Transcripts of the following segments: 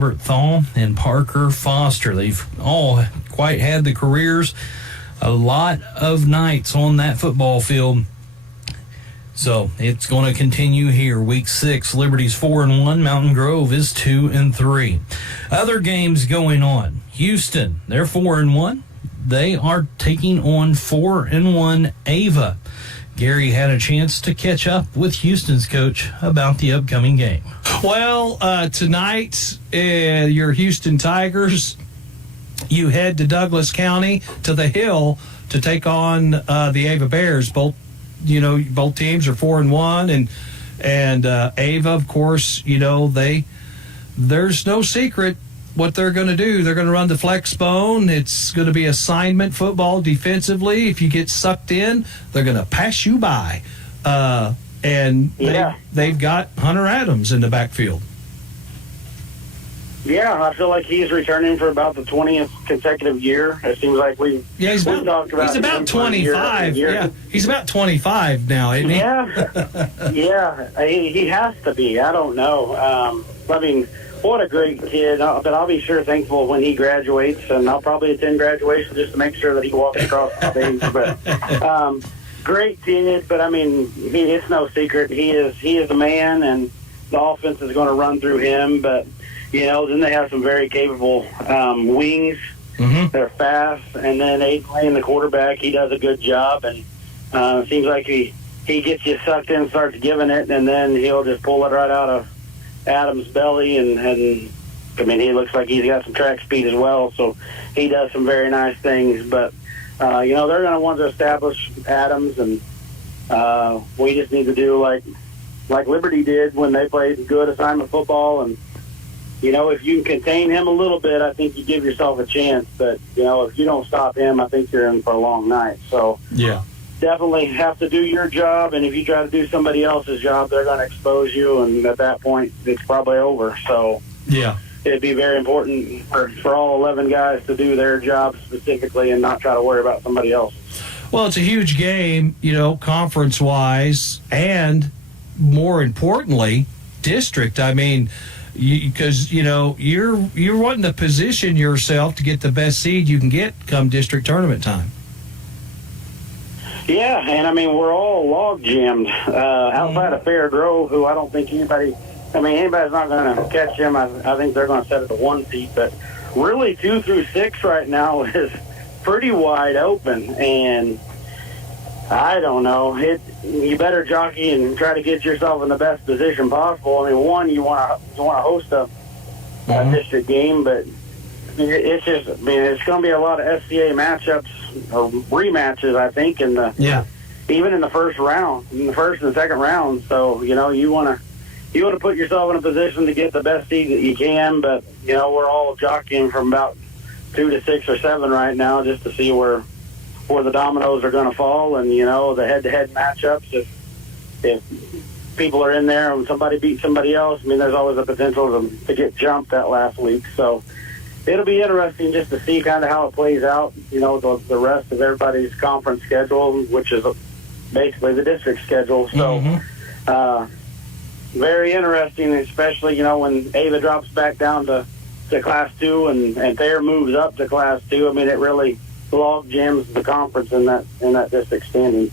Robert Thal and Parker Foster. They've all quite had the careers. A lot of nights on that football field. So it's going to continue here. Week 6, Liberty's 4-1. Mountain Grove is 2-3. Other games going on. Houston, they're 4-1. They are taking on 4-1 Ava. Gary had a chance to catch up with Houston's coach about the upcoming game. Well, tonight, your Houston Tigers, you head to Douglas County to the Hill to take on the Ava Bears. Both teams are 4-1, and Ava, of course, there's no secret what they're going to do. They're going to run the flex bone. It's going to be assignment football defensively. If you get sucked in, they're going to pass you by. They've got Hunter Adams in the backfield. Yeah, I feel like he's returning for about the 20th consecutive year. It seems like he's about 25. Yeah, he's about 25 now, isn't he? Yeah, he has to be. I don't know. What a great kid. But I'll be sure thankful when he graduates, and I'll probably attend graduation just to make sure that he walks across the stage. But great kid, but it's no secret. He is the man, and the offense is going to run through him. But then they have some very capable wings. Mm-hmm. They're fast, and then Aiden Lane, the quarterback, he does a good job, and it seems like he gets you sucked in, starts giving it, and then he'll just pull it right out of Adams' belly, and he looks like he's got some track speed as well, so he does some very nice things. But they're going to want to establish Adams, and we just need to do like Liberty did when they played good assignment football. And if you can contain him a little bit, I think you give yourself a chance. But if you don't stop him, I think you're in for a long night. So yeah, definitely have to do your job, and if you try to do somebody else's job, they're going to expose you, and at that point, it's probably over. So yeah, it'd be very important for all 11 guys to do their job specifically and not try to worry about somebody else. Well, it's a huge game, conference-wise, and more importantly, district. Because you're wanting to position yourself to get the best seed you can get come district tournament time. Yeah, and we're all log jammed outside of Fair Grove, who I don't think anybody's not going to catch them. I think they're going to set it to 1 seed, but really 2 through 6 right now is pretty wide open, and I don't know. You better jockey and try to get yourself in the best position possible. One, you want to host a district game, but it's just it's going to be a lot of SCA matchups or rematches, I think, even in the first round, in the first and second round. So you want to put yourself in a position to get the best seed that you can. But we're all jockeying from about 2 to 6 or 7 right now, just to see where the dominoes are going to fall, and the head-to-head matchups. If people are in there and somebody beats somebody else, there's always a potential to get jumped that last week. So it'll be interesting just to see kind of how it plays out. The rest of everybody's conference schedule, which is basically the district schedule. So very interesting, especially when Ava drops back down to Class 2 and Thayer moves up to Class 2. It really log jams the conference in that district standing.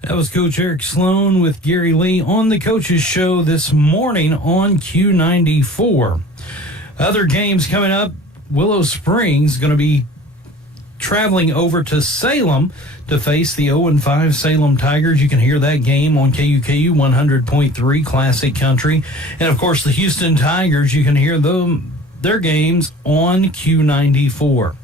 That was Coach Eric Sloan with Gary Lee on the Coaches Show this morning on Q94. Other games coming up. Willow Springs going to be traveling over to Salem to face the 0-5 Salem Tigers. You can hear that game on KUKU 100.3 Classic Country. And, of course, the Houston Tigers, you can hear their games on Q94.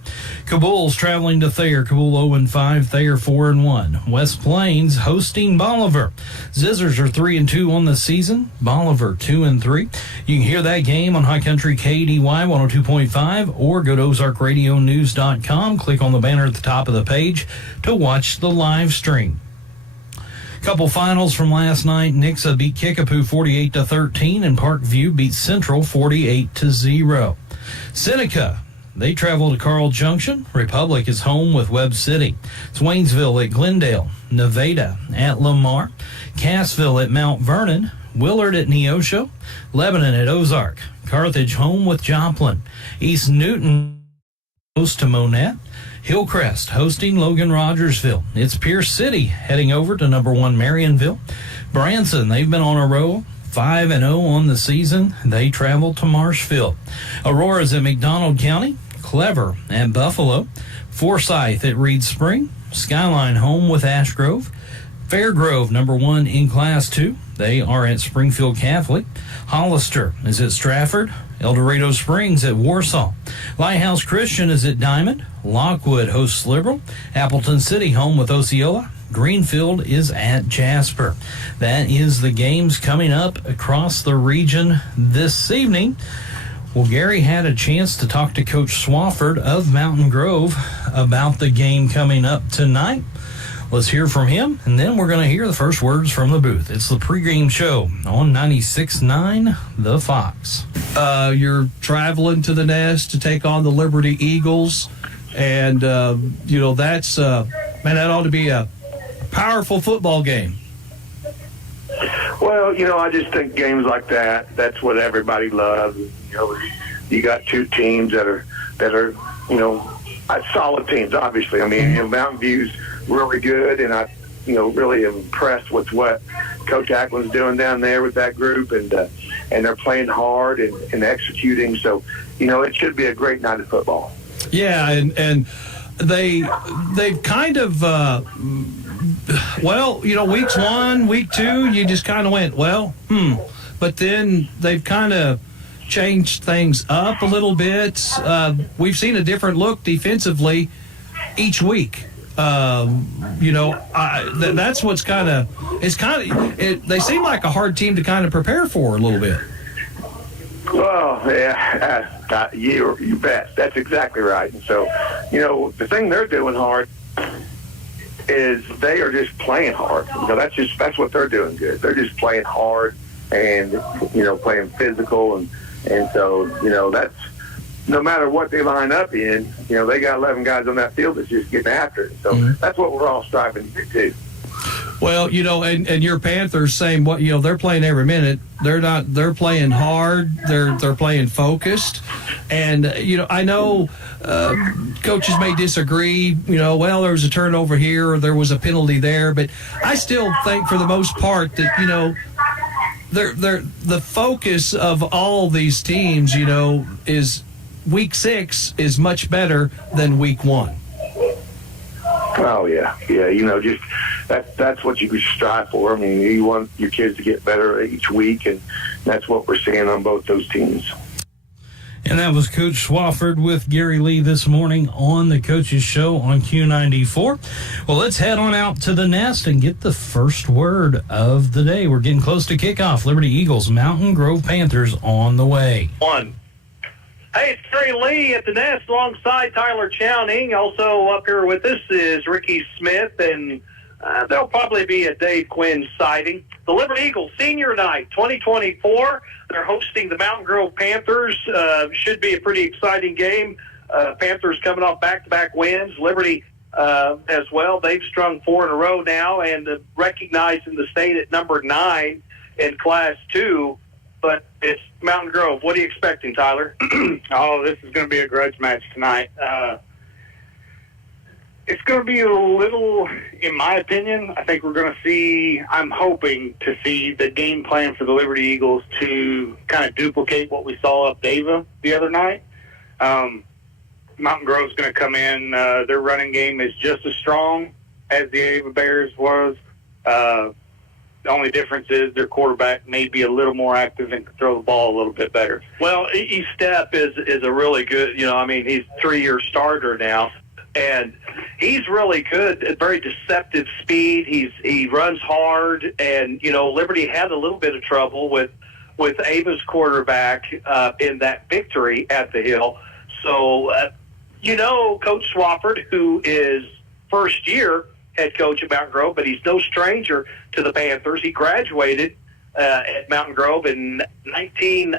Cabul's traveling to Thayer. Cabul 0-5, Thayer 4-1. West Plains hosting Bolivar. Zizzers are 3-2 on the season. Bolivar 2-3. You can hear that game on High Country KDY 102.5 or go to OzarkRadioNews.com. Click on the banner at the top of the page to watch the live stream. Couple finals from last night. Nixa beat Kickapoo 48-13, and Parkview beat Central 48-0. Seneca, they travel to Carl Junction. Republic is home with Webb City. It's Waynesville at Glendale. Nevada at Lamar. Cassville at Mount Vernon. Willard at Neosho, Lebanon at Ozark, Carthage home with Joplin, East Newton host to Monette, Hillcrest hosting Logan Rogersville. It's Pierce City heading over to number 1 Marionville. Branson, they've been on a roll, 5-0 on the season. They travel to Marshfield. Aurora's at McDonald County, Clever at Buffalo, Forsyth at Reed Spring, Skyline home with Ash Grove, Fairgrove, number 1 in Class 2. They are at Springfield Catholic. Hollister is at Stratford. El Dorado Springs at Warsaw. Lighthouse Christian is at Diamond. Lockwood hosts Liberal. Appleton City home with Osceola. Greenfield is at Jasper. That is the games coming up across the region this evening. Well, Gary had a chance to talk to Coach Swafford of Mountain Grove about the game coming up tonight. Let's hear from him, and then we're going to hear the first words from the booth. It's the pregame show on 96.9 The Fox. You're traveling to the Nest to take on the Liberty Eagles, and, that's, that ought to be a powerful football game. Well, I just think games like that's what everybody loves. You got two teams that are solid teams, obviously. I mean, Mountain View's really good, and I, really am impressed with what Coach Ackland's doing down there with that group, and they're playing hard and executing. So, it should be a great night of football. Yeah, and they've kind of, weeks 1, week 2, you just kind of went, but then they've kind of changed things up a little bit. We've seen a different look defensively each week. That's what's they seem like a hard team to kind of prepare for a little bit. Well, yeah, you bet. That's exactly right. And so, the thing they're doing hard is they are just playing hard. That's what they're doing good. They're just playing hard and, playing physical. And so, that's no matter what they line up in, they got 11 guys on that field that's just getting after it. So that's what we're all striving to do. Well, and your Panthers, same. They're playing every minute. They're playing hard. They're playing focused. And, I know coaches may disagree. There was a turnover here or there was a penalty there. But I still think for the most part that, the focus of all these teams, is week 6 is much better than week 1. Oh, yeah. Just that's what you strive for. I mean, you want your kids to get better each week, and that's what we're seeing on both those teams. And that was Coach Swafford with Gary Lee this morning on the Coaches Show on Q94. Well, let's head on out to the Nest and get the first word of the day. We're getting close to kickoff. Liberty Eagles, Mountain Grove Panthers on the way. Hey, it's Gary Lee at the Nest alongside Tyler Chowning. Also up here with us is Ricky Smith, and there'll probably be a Dave Quinn sighting. The Liberty Eagles Senior Night 2024. They're hosting the Mountain Grove Panthers. Should be a pretty exciting game. Panthers coming off back-to-back wins. Liberty as well. They've strung 4 in a row now and recognized in the state at number 9 in Class 2. But it's Mountain Grove. What are you expecting, Tyler? This is going to be a grudge match tonight. It's going to be a little, in my opinion, I think we're going to see, I'm hoping to see the game plan for the Liberty Eagles to kind of duplicate what we saw up Dava the other night. Mountain Grove's going to come in. Their running game is just as strong as the Ava Bears was. The only difference is their quarterback may be a little more active and can throw the ball a little bit better. Well, E-Step is a really good, he's a 3-year starter now. And he's really good at very deceptive speed. He runs hard, and Liberty had a little bit of trouble with Ava's quarterback in that victory at the Hill. So, Coach Swafford, who is first year head coach at Mountain Grove, but he's no stranger to the Panthers. He graduated at Mountain Grove in 89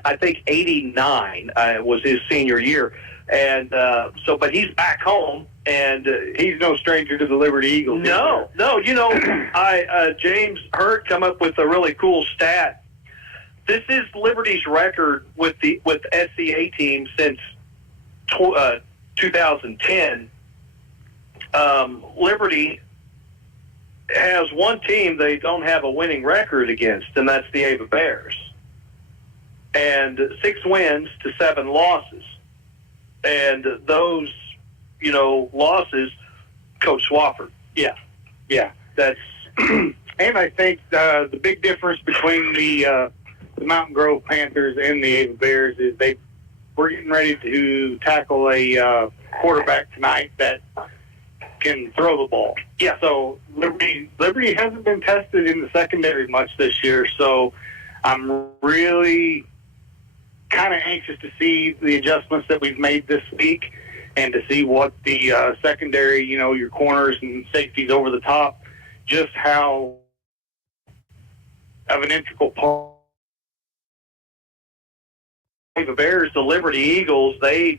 was his senior year. And but he's back home, and he's no stranger to the Liberty Eagles. No. James Hurt come up with a really cool stat this is Liberty's record with SCA teams since 2010. Liberty has one team they don't have a winning record against, and that's the Ava Bears. And 6 wins to 7 losses. And those, losses, Coach Swafford. Yeah. That's and I think the big difference between the Mountain Grove Panthers and the Ava Bears is we're getting ready to tackle a quarterback tonight that can throw the ball. Yeah. So Liberty hasn't been tested in the secondary much this year, so I'm really kind of anxious to see the adjustments that we've made this week and to see what the secondary, your corners and safeties over the top, just how of an integral part. The Bears, the Liberty Eagles, there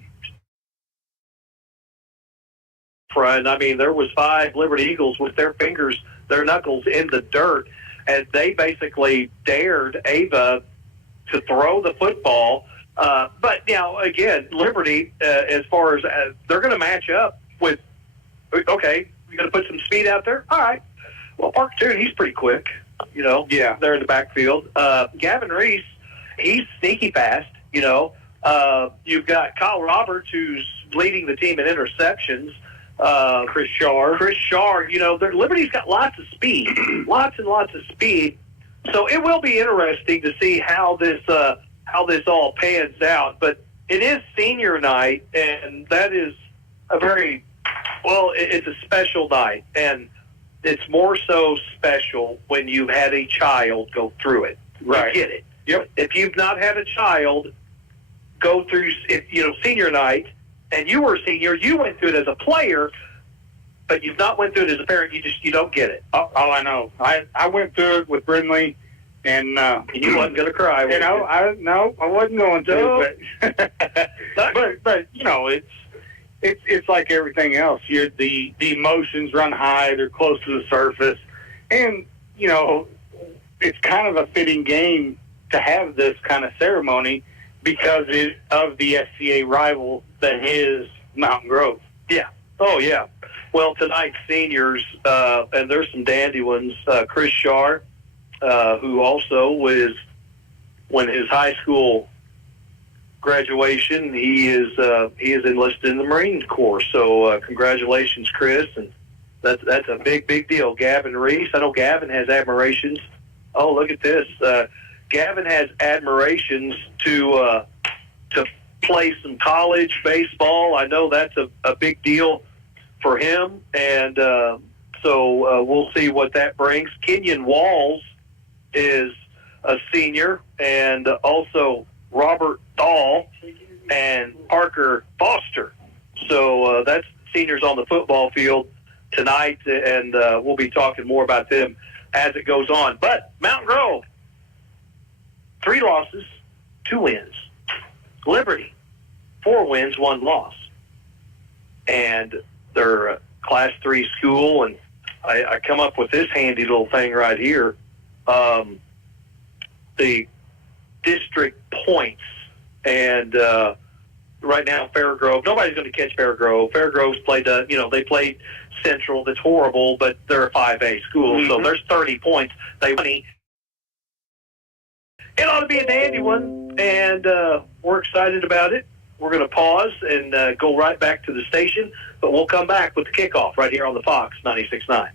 was 5 Liberty Eagles with their knuckles in the dirt, and they basically dared Ava to throw the football. But now, again, Liberty, as far as they're going to match up with, okay, you're going to put some speed out there? All right. Well, Parker Toon, he's pretty quick, Yeah. They're in the backfield. Gavin Reese, he's sneaky fast, You've got Kyle Roberts, who's leading the team in interceptions. Chris Shar, Liberty's got lots of speed, lots and lots of speed. So it will be interesting to see how this all pans out. But it is senior night, and that is it's a special night, and it's more so special when you've had a child go through it. Right. You get it. Yep. If you've not had a child go through, senior night, and you were a senior, you went through it as a player, but you've not went through it as a parent. You don't get it. Oh, I know. I went through it with Brindley, and you wasn't going to cry. I wasn't going to. No. But it's like everything else. The emotions run high. They're close to the surface, and it's kind of a fitting game to have this kind of ceremony because of the SCA rival that is Mountain Grove. Yeah. Oh, yeah. Well, tonight's seniors, and there's some dandy ones, Chris Shar, who also when his high school graduation, he is enlisted in the Marine Corps. So congratulations, Chris, and that's a big deal. Gavin Reese, I know Gavin has admirations. Oh, look at this. Gavin has admirations to play some college baseball. I know that's a big deal for him, and so we'll see what that brings. Kenyon Walls is a senior, and also Robert Dahl and Parker Foster. So that's seniors on the football field tonight, and we'll be talking more about them as it goes on. But Mountain Grove, 3 losses, 2 wins. Liberty, 4 wins, 1 loss. And they're a Class 3 school, and I come up with this handy little thing right here. The district points, and right now Fairgrove, nobody's going to catch Fairgrove. Fairgrove's played, they played Central. That's horrible, but they're a 5A school, so there's 30 points. They won. It ought to be a dandy one, and we're excited about it. We're going to pause and go right back to the station, but we'll come back with the kickoff right here on the Fox 96.9.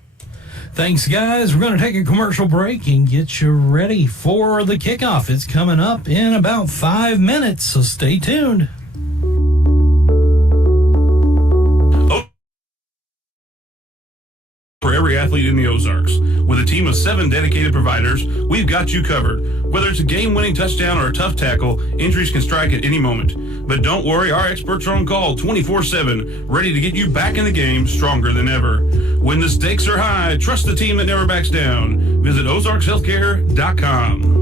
Thanks, guys. We're going to take a commercial break and get you ready for the kickoff. It's coming up in about 5 minutes, so stay tuned. For every athlete in the Ozarks. With a team of 7 dedicated providers, we've got you covered. Whether it's a game-winning touchdown or a tough tackle, injuries can strike at any moment. But don't worry, our experts are on call 24/7, ready to get you back in the game stronger than ever. When the stakes are high, trust the team that never backs down. Visit ozarkshealthcare.com.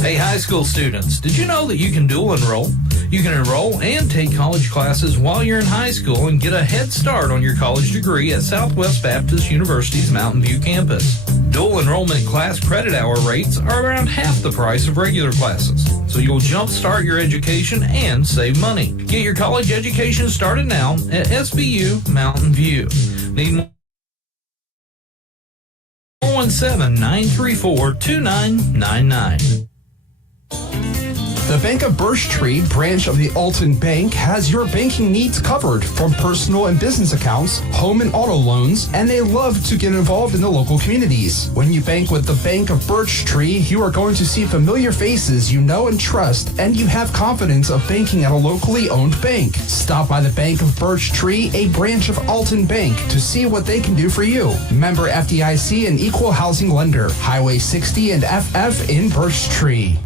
Hey, hi high school students, did you know that you can dual enroll? You can enroll and take college classes while you're in high school and get a head start on your college degree at Southwest Baptist University's Mountain View campus. Dual enrollment class credit hour rates are around half the price of regular classes, so you'll jumpstart your education and save money. Get your college education started now at SBU Mountain View. Need 417-934-2999. The Bank of Birch Tree branch of the Alton Bank has your banking needs covered, from personal and business accounts, home and auto loans, and they love to get involved in the local communities. When you bank with the Bank of Birch Tree, you are going to see familiar faces you know and trust, and you have confidence of banking at a locally owned bank. Stop by the Bank of Birch Tree, a branch of Alton Bank, to see what they can do for you. Member FDIC and equal housing lender. Highway 60 and FF in Birch Tree.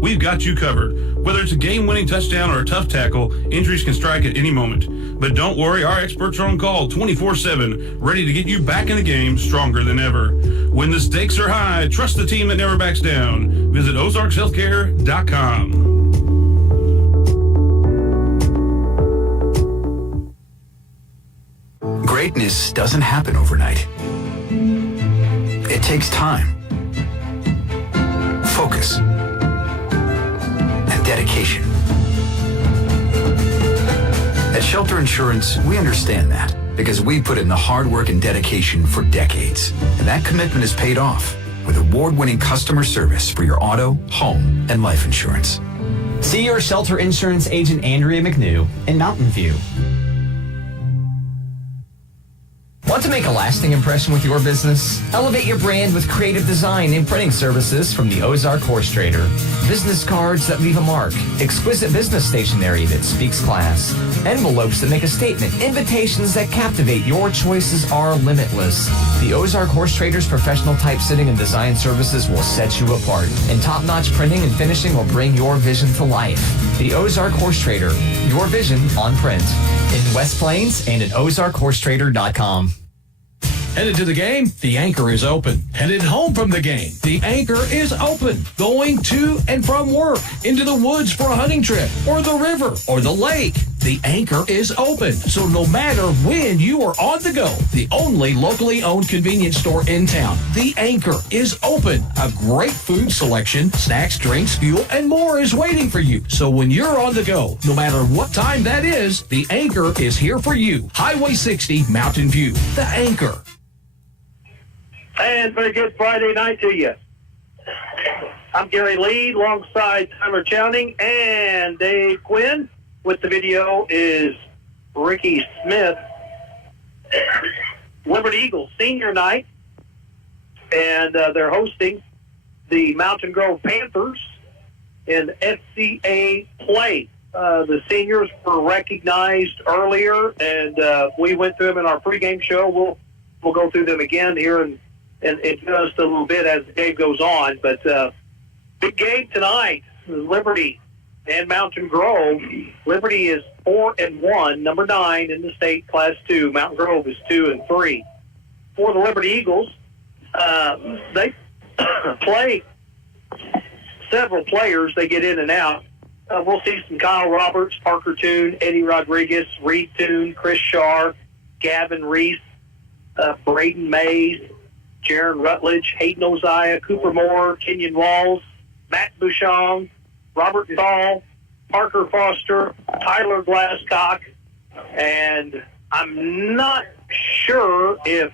We've got you covered. Whether it's a game-winning touchdown or a tough tackle, injuries can strike at any moment. But don't worry, our experts are on call 24/7, ready to get you back in the game stronger than ever. When the stakes are high, trust the team that never backs down. Visit ozarkshealthcare.com. Greatness doesn't happen overnight. It takes time, focus, and dedication. At Shelter Insurance, we understand that because we put in the hard work and dedication for decades. And that commitment is paid off with award-winning customer service for your auto, home, and life insurance. See your Shelter Insurance agent Andrea McNew in Mountain View. Want to make a lasting impression with your business? Elevate your brand with creative design and printing services from the Ozark Horse Trader. Business cards that leave a mark, exquisite business stationery that speaks class, envelopes that make a statement, invitations that captivate. Your choices are limitless. The Ozark Horse Trader's professional typesetting and design services will set you apart, and top-notch printing and finishing will bring your vision to life. The Ozark Horse Trader, your vision on print. In West Plains and at ozarkhorsetrader.com. Headed to the game? The Anchor is open. Headed home from the game? The Anchor is open. Going to and from work, into the woods for a hunting trip, or the river, or the lake? The Anchor is open. So no matter when you are on the go, the only locally owned convenience store in town, The Anchor is open. A great food selection, snacks, drinks, fuel, and more is waiting for you. So when you're on the go, no matter what time that is, The Anchor is here for you. Highway 60, Mountain View. The Anchor. And very good Friday night to you. I'm Gary Lee alongside Tyler Chowning and Dave Quinn. With the video is Ricky Smith. Liberty Eagles senior night, and they're hosting the Mountain Grove Panthers in SCA play. The seniors were recognized earlier, and we went through them in our pregame show. We'll go through them again here in just a little bit as the game goes on. But big game tonight, Liberty and Mountain Grove. Liberty is 4-1, number 9 in the state, Class 2. Mountain Grove is 2-3. For the Liberty Eagles, they play several players. They get in and out. We'll see some Kyle Roberts, Parker Toon, Eddie Rodriguez, Reed Toon, Chris Shar, Gavin Reese, Braden Mays, Jaron Rutledge, Hayden Oziah, Cooper Moore, Kenyon Walls, Matt Bouchon, Robert Thal, Parker Foster, Tyler Glasscock, and I'm not sure if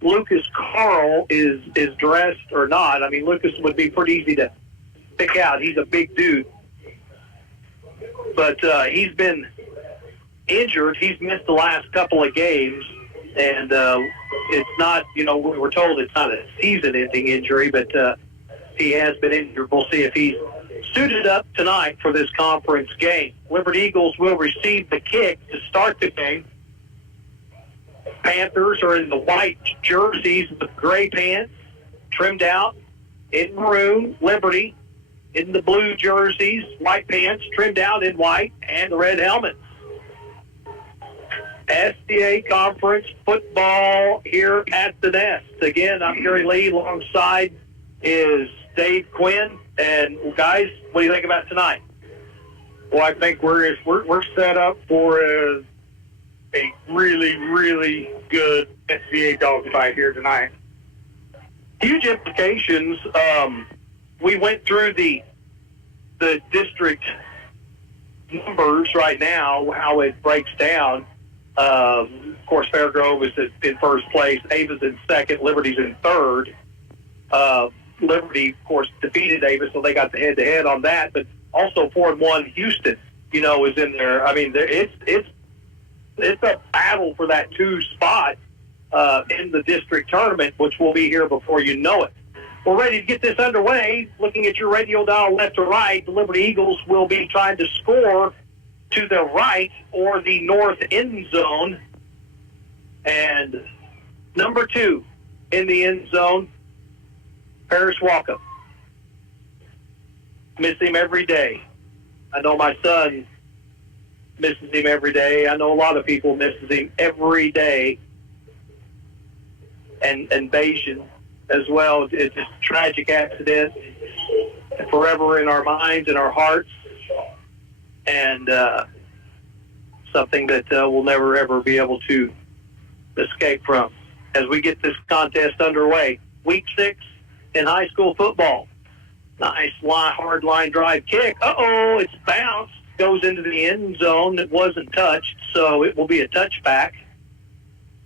Lucas Carl is dressed or not. I mean, Lucas would be pretty easy to pick out. He's a big dude. But he's been injured. He's missed the last couple of games. And it's not, we were told it's not a season-ending injury, but he has been injured. We'll see if he's suited up tonight for this conference game. Liberty Eagles will receive the kick to start the game. Panthers are in the white jerseys with gray pants, trimmed out in maroon. Liberty in the blue jerseys, white pants, trimmed out in white, and the red helmets. SDA Conference football here at the Nest. Again, I'm Gary Lee alongside is Dave Quinn. And guys, what do you think about tonight? Well, I think we're set up for a really, really good SCA dogfight here tonight. Huge implications. We went through the district numbers right now, how it breaks down. Of course, Fairgrove is in first place. Ava's in second. Liberty's in third. Liberty, of course, defeated Ava, so they got the head-to-head on that. But also 4-1 Houston, is in there. I mean, it's a battle for that 2 spot in the district tournament, which will be here before you know it. We're ready to get this underway. Looking at your radio dial left to right, the Liberty Eagles will be trying to score to the right or the north end zone. And number 2 in the end zone, Paris Walkup. Miss him every day. I know my son misses him every day. I know a lot of people misses him every day. And Bayesian as well. It's just a tragic accident. Forever in our minds and our hearts. And something that we'll never, ever be able to escape from. As we get this contest underway, week 6 in high school football. Nice hard line drive kick. It's bounced. Goes into the end zone. It wasn't touched, so it will be a touchback.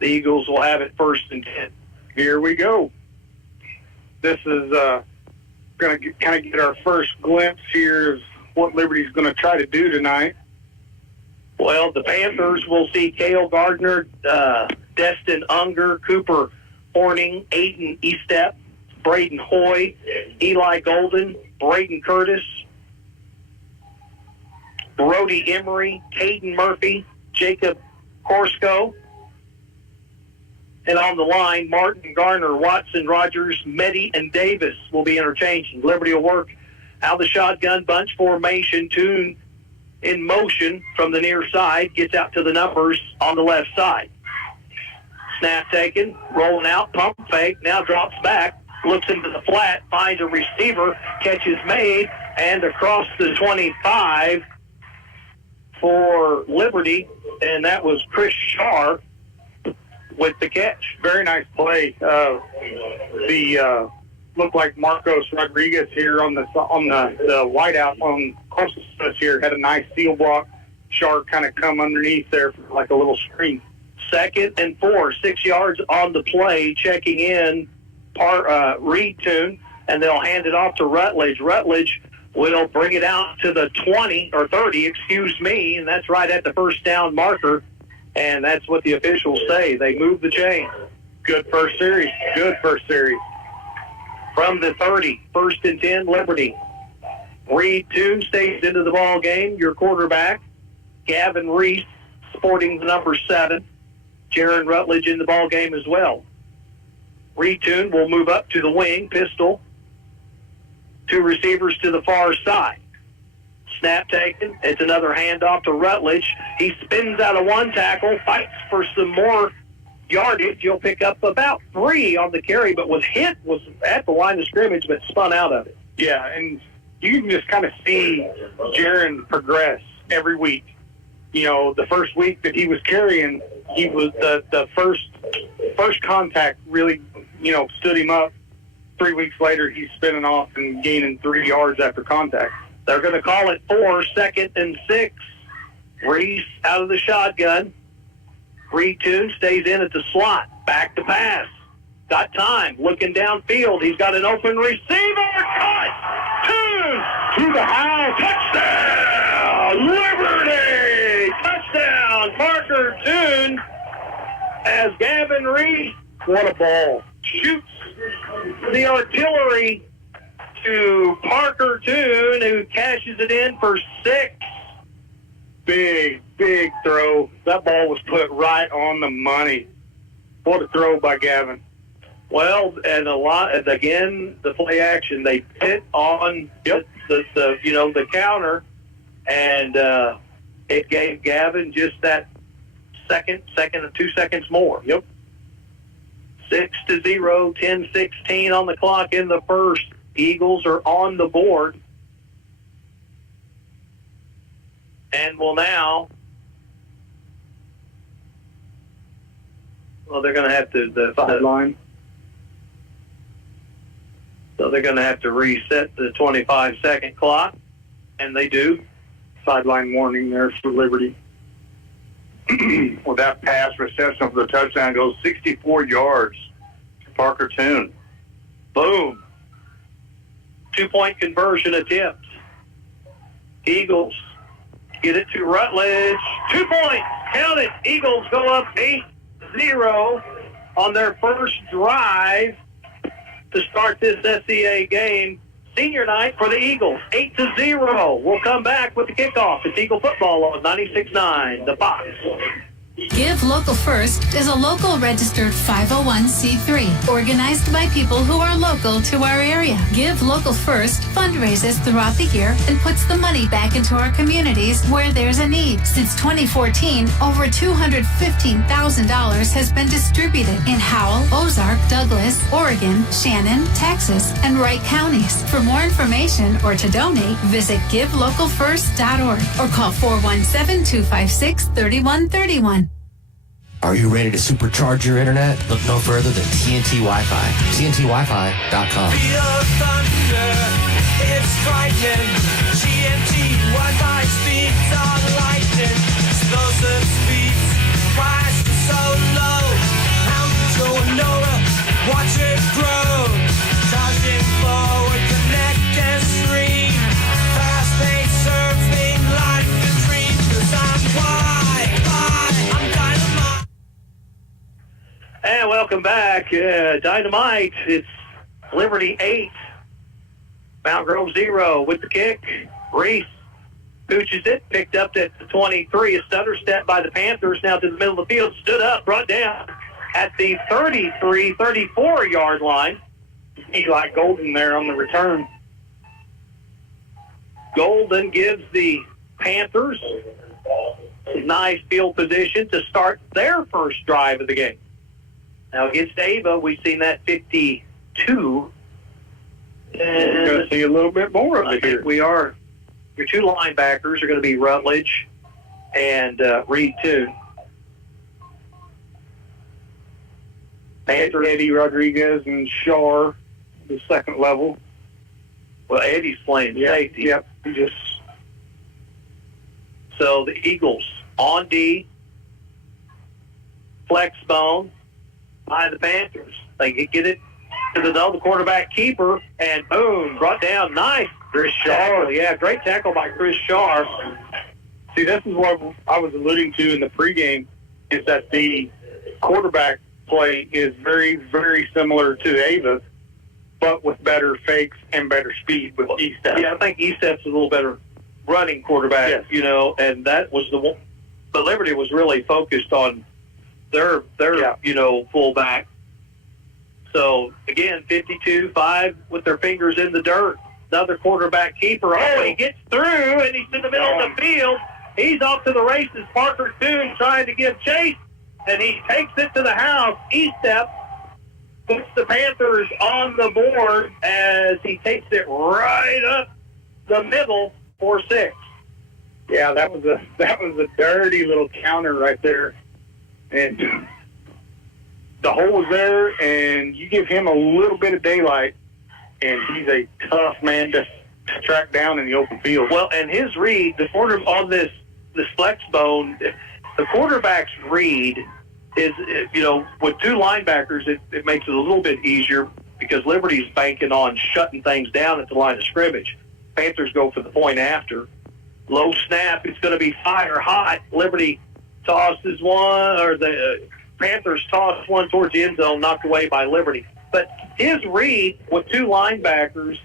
The Eagles will have it 1st and 10. Here we go. This is going to kind of get our first glimpse here of what Liberty's going to try to do tonight. Well, the Panthers will see Cale Gardner, Destin Unger, Cooper Horning, Aiden Estep, Braden Hoy, Eli Golden, Braden Curtis, Brody Emery, Caden Murphy, Jacob Korsko. And on the line, Martin Garner, Watson, Rogers, Meddy, and Davis will be interchanging. Liberty will work out of the shotgun bunch formation. Tune in motion from the near side, gets out to the numbers on the left side. Snap taken, rolling out, pump fake, now drops back, looks into the flat, finds a receiver, catch is made, and across the 25 for Liberty, and that was Chris Shar with the catch. Very nice play. Looked like Marcos Rodriguez here on the whiteout on closest to us here had a nice seal block. Shark kind of come underneath there for like a little screen. 2nd and 4, 6 yards on the play. Checking in Reed Tune, and they'll hand it off to Rutledge. Rutledge will bring it out to the 20 or 30, and that's right at the first down marker. And that's what the officials say. They move the chain. Good first series. From the 30, 1st and 10, Liberty. Reed Tune stays into the ball game. Your quarterback, Gavin Reese, sporting the number 7. Jaron Rutledge in the ball game as well. Reed Tune will move up to the wing, pistol. 2 receivers to the far side. Snap taken. It's another handoff to Rutledge. He spins out of 1 tackle, fights for some more yardage. You'll pick up about 3 on the carry, but was at the line of scrimmage, but spun out of it. Yeah, and you can just kind of see Jaron progress every week. The first week that he was carrying, he was the first contact really, stood him up. 3 weeks later, he's spinning off and gaining 3 yards after contact. They're going to call it 4, 2nd and 6. Reese out of the shotgun. Reed Tune stays in at the slot. Back to pass. Got time. Looking downfield. He's got an open receiver. Caught. Tune to the house. Touchdown. Liberty. Touchdown. Parker Tune as Gavin Reese. What a ball. Shoots the artillery to Parker Tune, who cashes it in for 6. Big throw. That ball was put right on the money. What a throw by Gavin. Well, and again, the play action, they hit on the counter, and it gave Gavin just that second and 2 seconds more. Yep. 6-0, 10-16 on the clock in the first. Eagles are on the board. And will now, well, they're going to have to, the sideline. So they're going to have to reset the 25-second clock, and they do. Sideline warning there for Liberty. Well, that pass reception for the touchdown goes 64 yards to Parker Toon. Boom. 2-point conversion attempt. Eagles get it to Rutledge. 2 points. Count it. Eagles go up 8-0 on their first drive to start this SEA game. Senior night for the Eagles. 8-0. We'll come back with the kickoff. It's Eagle football on 96.9, The Fox. Give Local First is a local registered 501c3 organized by people who are local to our area. Give Local First fundraises throughout the year and puts the money back into our communities where there's a need. Since 2014, over $215,000 has been distributed in Howell, Ozark, Douglas, Oregon, Shannon, Texas, and Wright counties. For more information or to donate, visit givelocalfirst.org or call 417-256-3131. Are you ready to supercharge your internet? Look no further than TNT Wi-Fi. TNTWiFi.com. Feel the thunder, it's frightening. TNT Wi-Fi speeds are lightning. Explosive speeds, price is so low. How to nowhere, watch it grow. Charging forward, connect and stream. Fast-paced surfing, life and dream. 'Cause I'm Wi-Fi, I'm dynamite. And welcome back. Dynamite. It's Liberty 8. Mount Grove 0 with the kick. Reese pooches it. Picked up at the 23. A stutter step by the Panthers. Now to the middle of the field. Stood up. Brought down at the 33, 34-yard line. Eli Golden there on the return. Golden gives the Panthers some nice field position to start their first drive of the game. Now against Ava, we've seen that 52. And We're going to see a little bit more of I it think here. we are. Your two linebackers are going to be Rutledge and Reed Toon. Eddie Rodriguez and Shar, the second level. Well, Eddie's playing safety. Yep. He just So the Eagles on D, flex bone by the Panthers. They get it to the quarterback keeper, and boom, brought down. Nice. Chris Tackle. Yeah, great tackle by Chris Shar. See, this is what I was alluding to in the pregame, is that the quarterback play is very, very similar to Ava, but with better fakes and better speed with E-Step. Yeah, I think E-Step's a little better running quarterback, Yes. you know, and that was the one. But Liberty was really focused on their you know, fullback. So, again, 52-5 with their fingers in the dirt. Another quarterback keeper. Oh, he gets through, and he's in the middle of the field. He's off to the races. Parker Toon trying to give chase, and he takes it to the house. E-Step puts the Panthers on the board as he takes it right up the middle for 6. Yeah, that was a dirty little counter right there. And the hole was there, and you give him a little bit of daylight, and he's a tough man to track down in the open field. Well, and his read, the quarter on this flex bone, the quarterback's read is, you know, with two linebackers, it makes it a little bit easier because Liberty's banking on shutting things down at the line of scrimmage. Panthers go for the point after. Low snap, it's going to be fire hot. Liberty tosses one, or the Panthers toss one towards the end zone, knocked away by Liberty. But his read with two linebackers,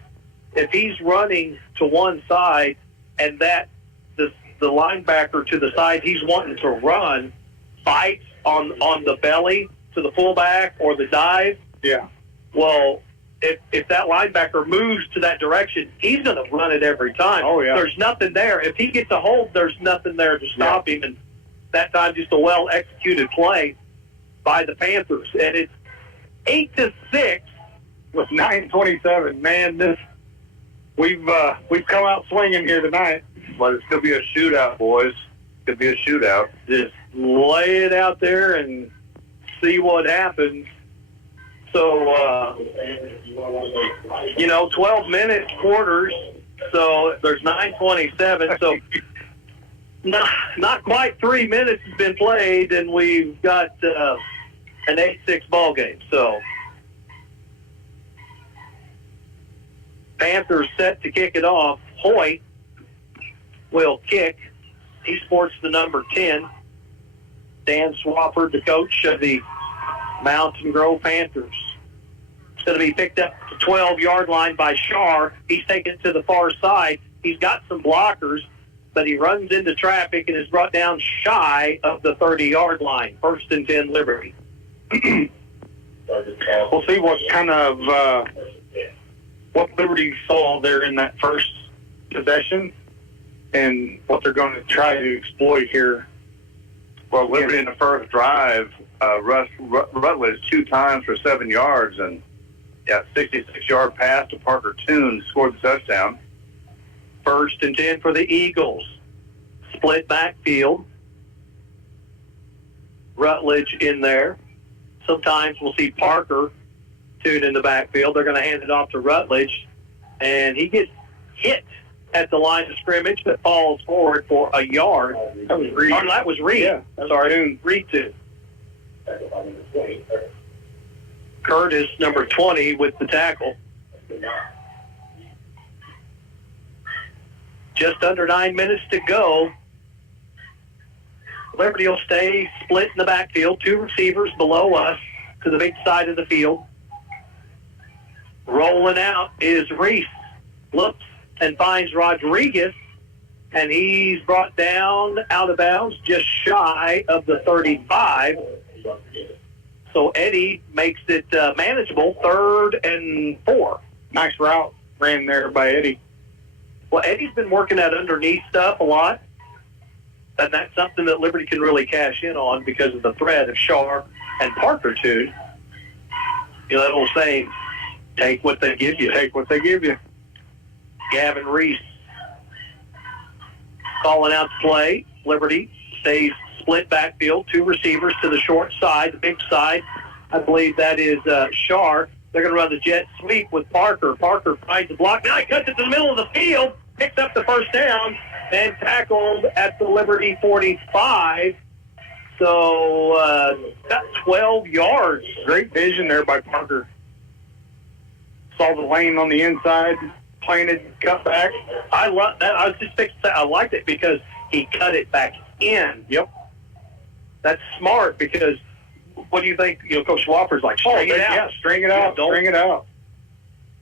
if he's running to one side and that the linebacker to the side he's wanting to run fights on the belly to the fullback or the dive, yeah. Well, if that linebacker moves to that direction, he's going to run it every time. Oh, yeah. There's nothing there. If he gets a hold, there's nothing there to stop him. And that time, just a well-executed play by the Panthers. And 8-6 with 9:27. Man, we've come out swinging here tonight. But it's going to be a shootout, boys. Could be a shootout. Just lay it out there and see what happens. So, 12-minute quarters. So there's 9:27. So not quite 3 minutes has been played, and we've got an 8-6 ball game. So Panthers set to kick it off. Hoyt will kick. He sports the number 10. Dan Swafford, the coach of the Mountain Grove Panthers. It's going to be picked up to 12-yard line by Shar. He's taken it to the far side. He's got some blockers, but he runs into traffic and is brought down shy of the 30-yard line. 1st and 10 Liberty. We'll see what kind of what Liberty saw there in that first possession and what they're going to try to exploit here. Well, Liberty in the first drive, Rutledge 2 times for 7 yards, and 66-yard pass to Parker Toon scored the touchdown. 1st and 10 for the Eagles. Split backfield. Rutledge in there. Sometimes we'll see Parker Toon in the backfield. They're going to hand it off to Rutledge, and he gets hit at the line of scrimmage, but falls forward for a yard. That was Reed. Oh, that was Reed. Yeah, sorry, Reed Toon. Curtis, number 20, with the tackle. Just under 9 minutes to go. Liberty will stay split in the backfield. 2 receivers below us to the big side of the field. Rolling out is Reese. Looks and finds Rodriguez, and he's brought down out of bounds just shy of the 35. So Eddie makes it manageable, 3rd and 4. Nice route ran there by Eddie. Well, Eddie's been working that underneath stuff a lot, and that's something that Liberty can really cash in on because of the threat of Shar and Parker, too. You know that old saying, take what they give you. Take what they give you. Gavin Reese calling out the play. Liberty stays split backfield, 2 receivers to the short side, the big side. I believe that is Shar. They're going to run the jet sweep with Parker. Parker finds the block. Now he cuts it to the middle of the field, picks up the first down, and tackled at the Liberty 45. So got 12 yards. Great vision there by Parker. Saw the lane on the inside, planted, cut back. I love that. I was just fixing that. I liked it because he cut it back in. Yep. That's smart because what do you think? Coach Wofford's like, string it out. Yeah, string it out. String it out.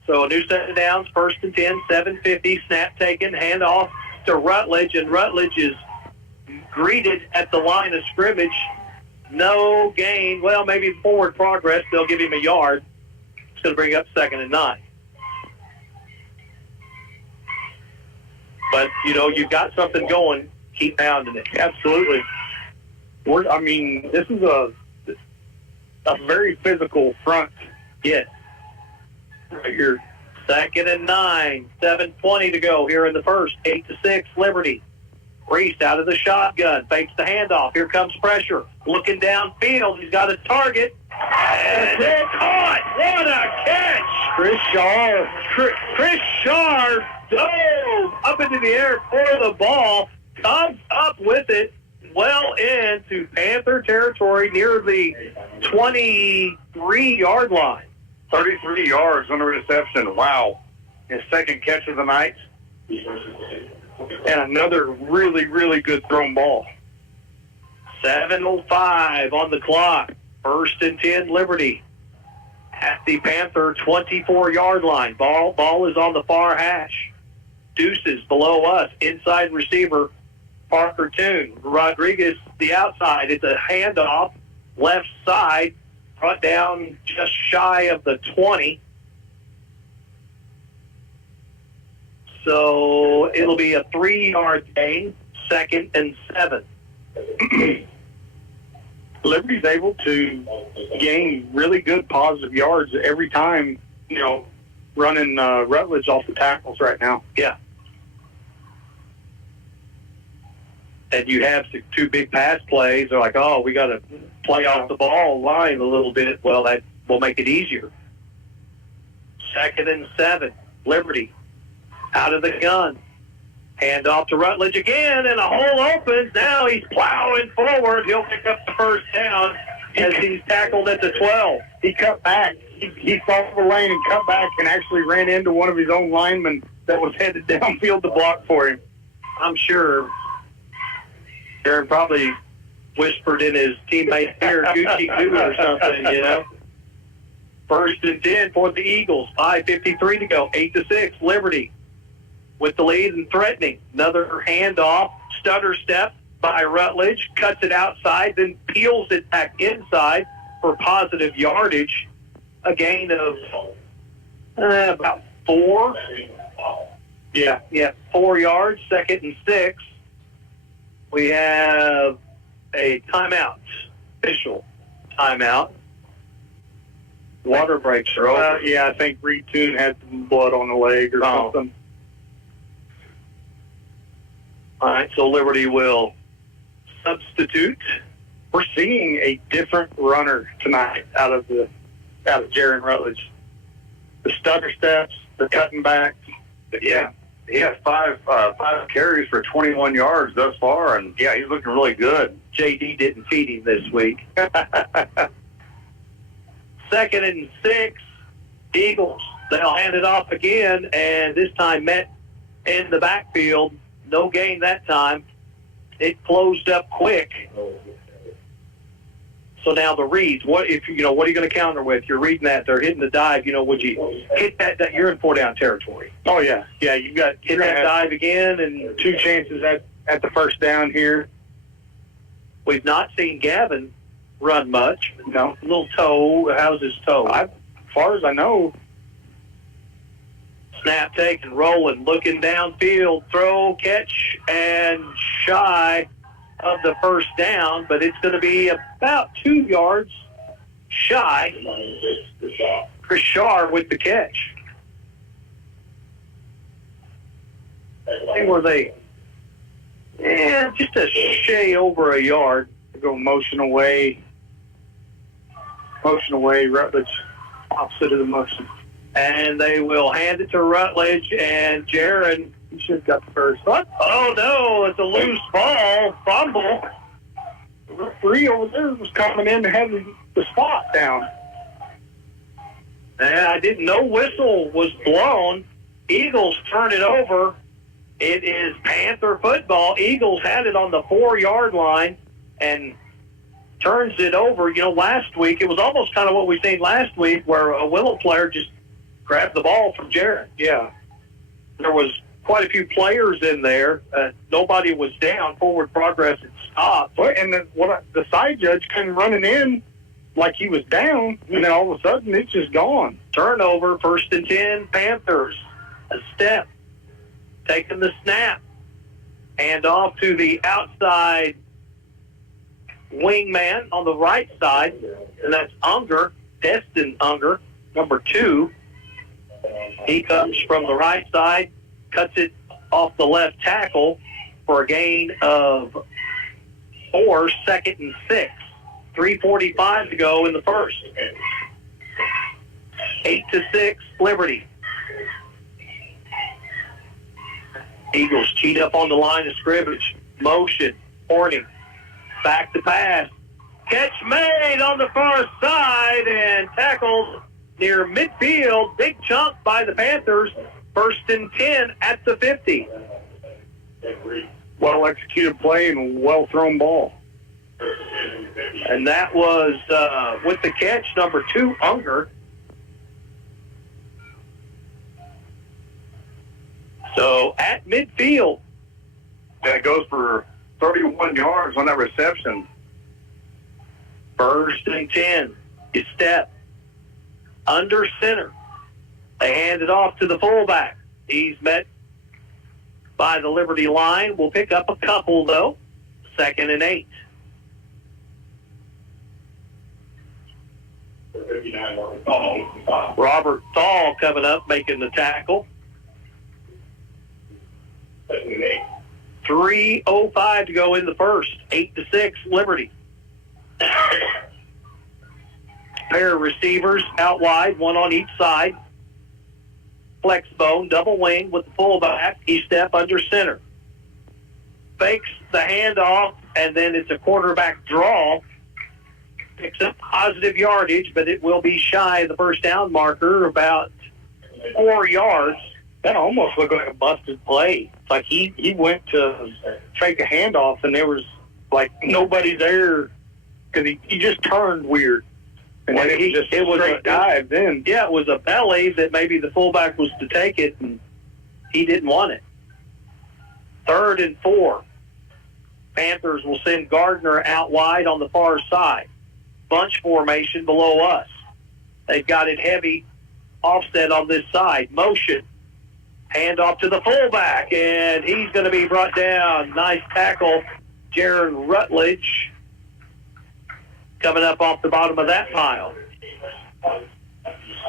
So a new set of downs, 1st and 10, 7:50, snap taken, hand off to Rutledge, and Rutledge is greeted at the line of scrimmage. No gain. Well, maybe forward progress. They'll give him a yard. It's going to bring up 2nd and 9. But, you've got something going. Keep pounding it. Absolutely. This is a very physical front. Yes. Right here. 2nd and 9. 7:20 to go here in the first. 8-6 Liberty. Reese out of the shotgun. Fakes the handoff. Here comes pressure. Looking downfield. He's got a target. And it's caught. What a catch. Chris Shar dove up into the air for the ball. Comes up with it well into Panther territory near the 23-yard line. 33 yards on the reception. Wow. His 2nd catch of the night. And another really, really good thrown ball. 7:05 on the clock. 1st and 10 Liberty at the Panther 24-yard line. Ball is on the far hash. Deuces below us. Inside receiver Parker Toon. Rodriguez the outside. It's a handoff. Left side. Brought down just shy of the 20. So it'll be a 3-yard gain. 2nd and 7. Liberty's able to gain really good positive yards every time, running Rutledge off the tackles right now. Yeah. And you have two big pass plays. They're like, oh, we got to play off the ball line a little bit. Well, that will make it easier. 2nd and 7. Liberty out of the gun. Hand off to Rutledge again, and a hole opens. Now he's plowing forward. He'll pick up the first down as he's tackled at the 12. He cut back. He saw the lane and cut back and actually ran into one of his own linemen that was headed downfield to block for him. I'm sure Aaron probably whispered in his teammate ear, Gucci Goo or something, 1st and 10 for the Eagles. 5:53 to go. 8-6. Liberty with the lead and threatening. Another handoff. Stutter step by Rutledge. Cuts it outside, then peels it back inside for positive yardage. A gain of about 4. Yeah, 4 yards. 2nd and 6. We have a timeout. Official timeout. Water breaks are over. I think Reed Toon had some blood on the leg or something. All right, so Liberty will substitute. We're seeing a different runner tonight out of Jaron Rutledge. The stutter steps, the cutting back. Yeah. He has 5 carries for 21 yards thus far, and, he's looking really good. JD didn't feed him this week. 2nd and 6, Eagles. They'll hand it off again, and this time met in the backfield. No gain that time. It closed up quick. So now the reads. What are you going to counter with? You're reading that they're hitting the dive. Would you hit that? You're in 4-down territory. Oh yeah. You got hit that dive again, and 2 chances at the 1st down here. We've not seen Gavin run much. No. Little toe. How's his toe? As far as I know. Snap, take, and rolling. Looking downfield. Throw, catch, and shy of the 1st down, but it's going to be about 2 yards shy. Chris Shar with the catch. See where they, just a shade over a yard. They go motion away. Rutledge opposite of the motion. And they will hand it to Rutledge, and Jaron. He should have got the first. What? Oh, no, it's a loose ball. Fumble. The referee over there was coming in to have the spot down. And I didn't know whistle was blown. Eagles turn it over. It is Panther football. Eagles had it on the 4-yard line and turns it over. Last week, it was almost kind of what we seen last week where a Willow player just grabbed the ball from Jaron. Yeah. There was quite a few players in there. Nobody was down. Forward progress had stopped. And the side judge came running in like he was down, and then all of a sudden it's just gone. Turnover, 1st and 10, Panthers. A step. Taking the snap. Hand off to the outside wingman on the right side, and that's Unger, Destin Unger, number 2. He comes from the right side, cuts it off the left tackle for a gain of 4, 2nd and 6. 3:45 to go in the 1st. 8-6, Liberty. Eagles cheat up on the line of scrimmage. Motion, Horning, back to pass. Catch made on the far side and tackled near midfield. Big chunk by the Panthers. 1st and 10 at the 50. Well executed play and well thrown ball. And that was with the catch, number 2, Unger. So at midfield. And it goes for 31 yards on that reception. 1st and 10. You step. Under center. They hand it off to the fullback. He's met by the Liberty line. We'll pick up a couple, though. 2nd and 8. Robert Thal coming up, making the tackle. 3:05 to go in the first. 8-6, Liberty. Pair of receivers out wide, one on each side. Flex bone, double wing with the fullback. He step under center. Fakes the handoff, and then it's a quarterback draw. Picks up positive yardage, but it will be shy of the first down marker, about 4 yards. That almost looked like a busted play. It's like he went to fake a handoff, and there was like nobody there because he just turned weird. And then it was a dive then. Yeah, it was a belly that maybe the fullback was to take it, and he didn't want it. 3rd and 4. Panthers will send Gardner out wide on the far side. Bunch formation below us. They've got it heavy offset on this side. Motion. Hand off to the fullback, and he's going to be brought down. Nice tackle. Jaron Rutledge coming up off the bottom of that pile.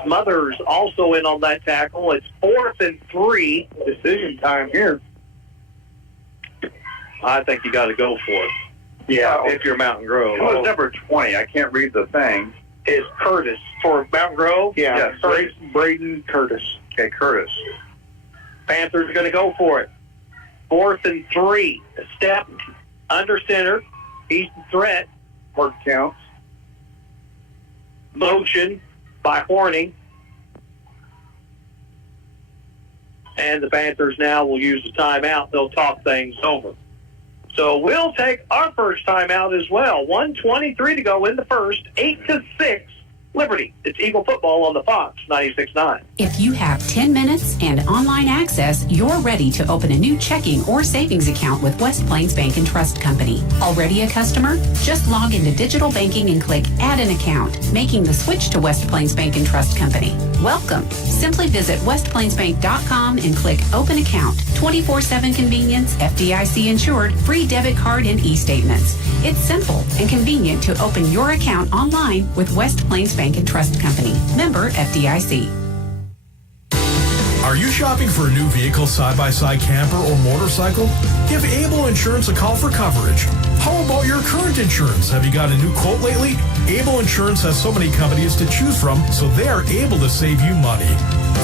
Smothers also in on that tackle. It's 4th and 3. Decision time here. I think you got to go for it. Yeah. If you're Mountain Grove. Who was number 20? I can't read the thing. Is Curtis for Mountain Grove? Yeah. Yes. Braden Curtis. Okay, Curtis. Panthers are going to go for it. 4th and 3. A step under center. He's the threat. Word counts. Motion by Horning. And the Panthers now will use the timeout. They'll talk things over. So we'll take our first timeout as well. 1:23 to go in the first. 8-6. Liberty. It's Eagle football on the Fox 96.9. If you have 10 minutes and online access, you're ready to open a new checking or savings account with West Plains Bank and Trust Company. Already a customer? Just log into digital banking and click Add an Account, making the switch to West Plains Bank and Trust Company. Welcome. Simply visit westplainsbank.com and click Open Account. 24/7 convenience, FDIC insured, free debit card and e-statements. It's simple and convenient to open your account online with West Plains Bank and Trust Company. Member FDIC. Are you shopping for a new vehicle, side-by-side camper, or motorcycle? Give Able Insurance a call for coverage. How about your current insurance? Have you got a new quote lately? Able Insurance has so many companies to choose from, so they are able to save you money.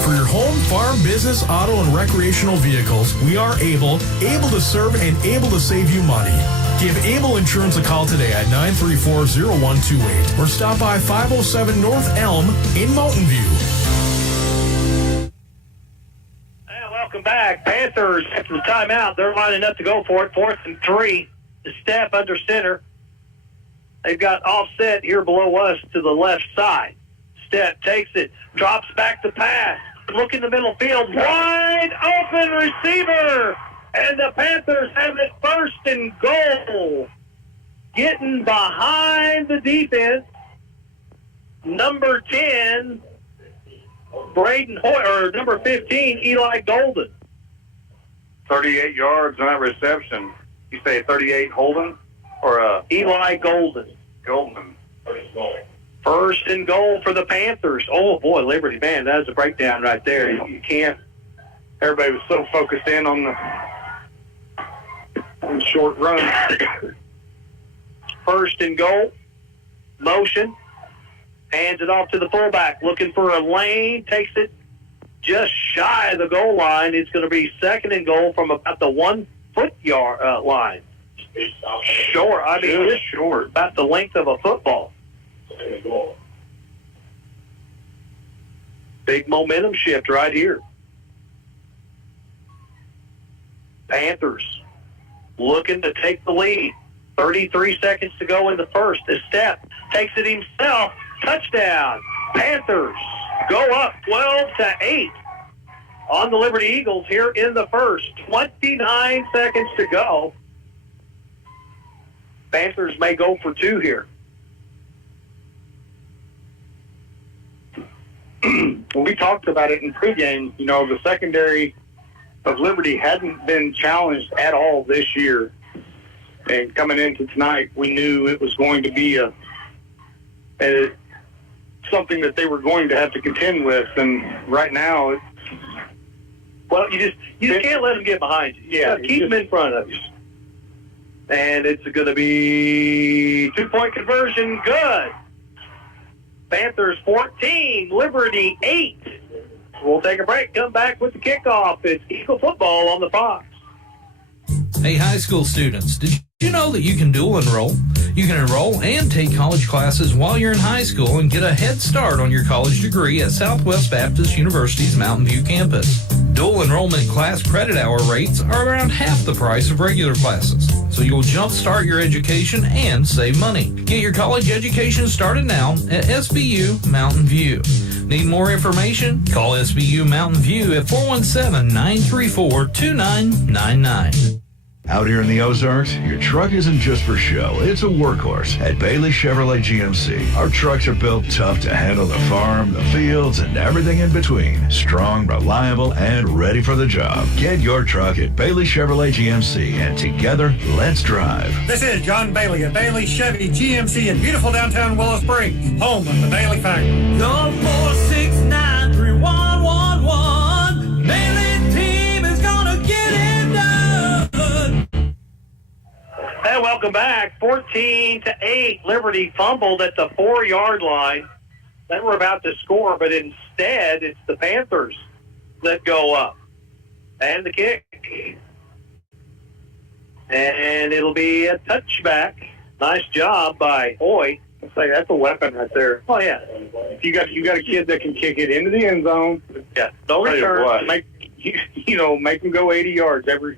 For your home, farm, business, auto, and recreational vehicles, we are able to serve and able to save you money. Give Able Insurance a call today at 934-0128 or stop by 507 North Elm in Mountain View. Welcome back. Panthers after the timeout. They're lining up to go for it. 4th and 3. The step under center. They've got offset here below us to the left side. Step takes it, drops back to pass. Look in the middle field. Wide open receiver. And the Panthers have it 1st and goal. Getting behind the defense. Number 10, Braden Hoy, or number 15, Eli Golden. 38 yards on that reception. You say 38 Holden or Eli Golden. Golden. 1st and goal for the Panthers. Oh boy, Liberty, man, that was a breakdown right there. You can't. Everybody was so focused in on the short run. 1st and goal. Motion. Hands it off to the fullback. Looking for a lane. Takes it just shy of the goal line. It's going to be 2nd and goal from about the 1 foot yard line. Short. I mean, just short. About the length of a football. Big momentum shift right here. Panthers looking to take the lead. 33 seconds to go in the first. A step takes it himself. Touchdown. Panthers go up 12-8 on the Liberty Eagles here in the first. 29 seconds to go. Panthers may go for 2 here. When we talked about it in pregame, you know, the secondary of Liberty hadn't been challenged at all this year. And coming into tonight, we knew it was going to be a something that they were going to have to contend with. And right now, well, you just can't let them get behind you. Yeah, keep them in front of you. And it's going to be 2-point conversion. Good. Panthers 14, Liberty 8. We'll take a break, come back with the kickoff. It's Eagle football on the Fox. Hey, high school students, did you know that you can dual enroll? You can enroll and take college classes while you're in high school and get a head start on your college degree at Southwest Baptist University's Mountain View campus. Dual enrollment class credit hour rates are around half the price of regular classes, so you'll jumpstart your education and save money. Get your college education started now at SBU Mountain View. Need more information? Call SBU Mountain View at 417-934-2999. Out here in the Ozarks, your truck isn't just for show. It's a workhorse. At Bailey Chevrolet GMC, our trucks are built tough to handle the farm, the fields, and everything in between. Strong, reliable, and ready for the job. Get your truck at Bailey Chevrolet GMC, and together, let's drive. This is John Bailey at Bailey Chevy GMC in beautiful downtown Willow Springs, home of the Bailey Factory. No 4693111. Bailey team is gonna get it done. And welcome back. 14-8. Liberty fumbled at the 4-yard line. Then we're about to score, but instead it's the Panthers that go up. And the kick. And it'll be a touchback. Nice job by Hoy. I'd say that's a weapon right there. Oh, yeah. If you got a kid that can kick it into the end zone. Yeah, no return. Make them go 80 yards every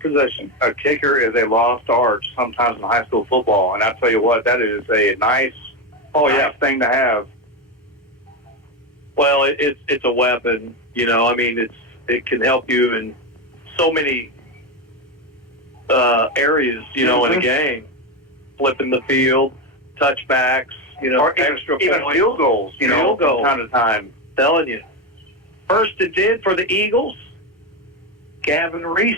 possession. A kicker is a lost art sometimes in high school football, and I tell you what, that is a nice thing to have. Well, it's a weapon. I mean, it can help you in so many areas. In a game, flipping the field, touchbacks. Or extra even points. field goals. Field goals from time to time. Telling you. First and 10 for the Eagles. Gavin Reese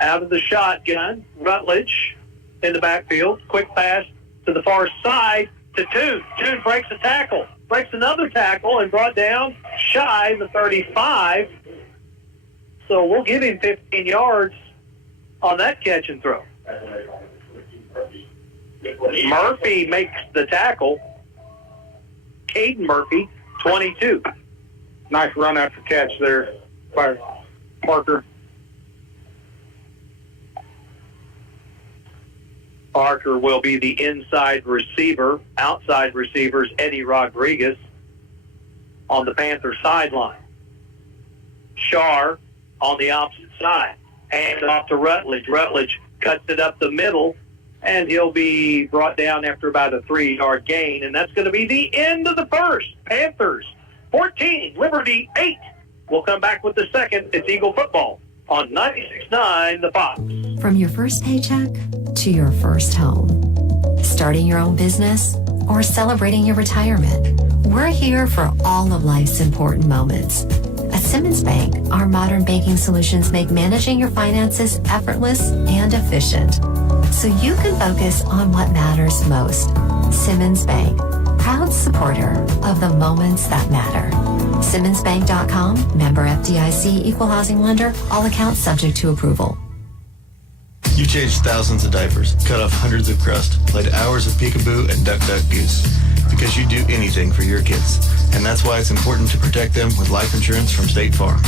out of the shotgun. Rutledge in the backfield. Quick pass to the far side to Toon. Toon breaks a tackle. Breaks another tackle and brought down shy the 35. So we'll give him 15 yards on that catch and throw. Murphy makes the tackle. Caden Murphy, 22. Nice run after catch there by Parker. Parker will be the inside receiver. Outside receivers, Eddie Rodriguez on the Panther sideline. Shar on the opposite side. And off to Rutledge. Rutledge cuts it up the middle, and he'll be brought down after about a 3-yard gain. And that's going to be the end of the first. Panthers 14, Liberty 8. We'll come back with the second. It's Eagle football on 96.9 The Fox. From your first paycheck to your first home, starting your own business, or celebrating your retirement, we're here for all of life's important moments. At Simmons Bank, our modern banking solutions make managing your finances effortless and efficient, so you can focus on what matters most. Simmons Bank, proud supporter of the moments that matter. SimmonsBank.com, member FDIC, equal housing lender, all accounts subject to approval. You changed thousands of diapers, cut off hundreds of crusts, played hours of peekaboo and duck goose, because you do anything for your kids. And that's why it's important to protect them with life insurance from State Farm.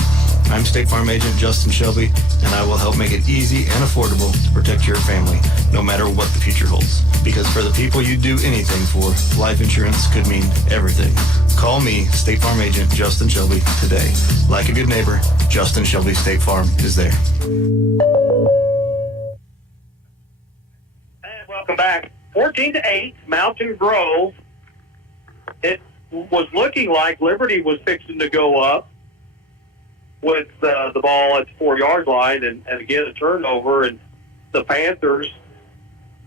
I'm State Farm Agent Justin Shelby, and I will help make it easy and affordable to protect your family, no matter what the future holds. Because for the people you do anything for, life insurance could mean everything. Call me, State Farm Agent Justin Shelby, today. Like a good neighbor, Justin Shelby State Farm is there. And welcome back. 14-8, Mountain Grove. It was looking like Liberty was fixing to go up with the ball at the 4-yard line and again a turnover, and the Panthers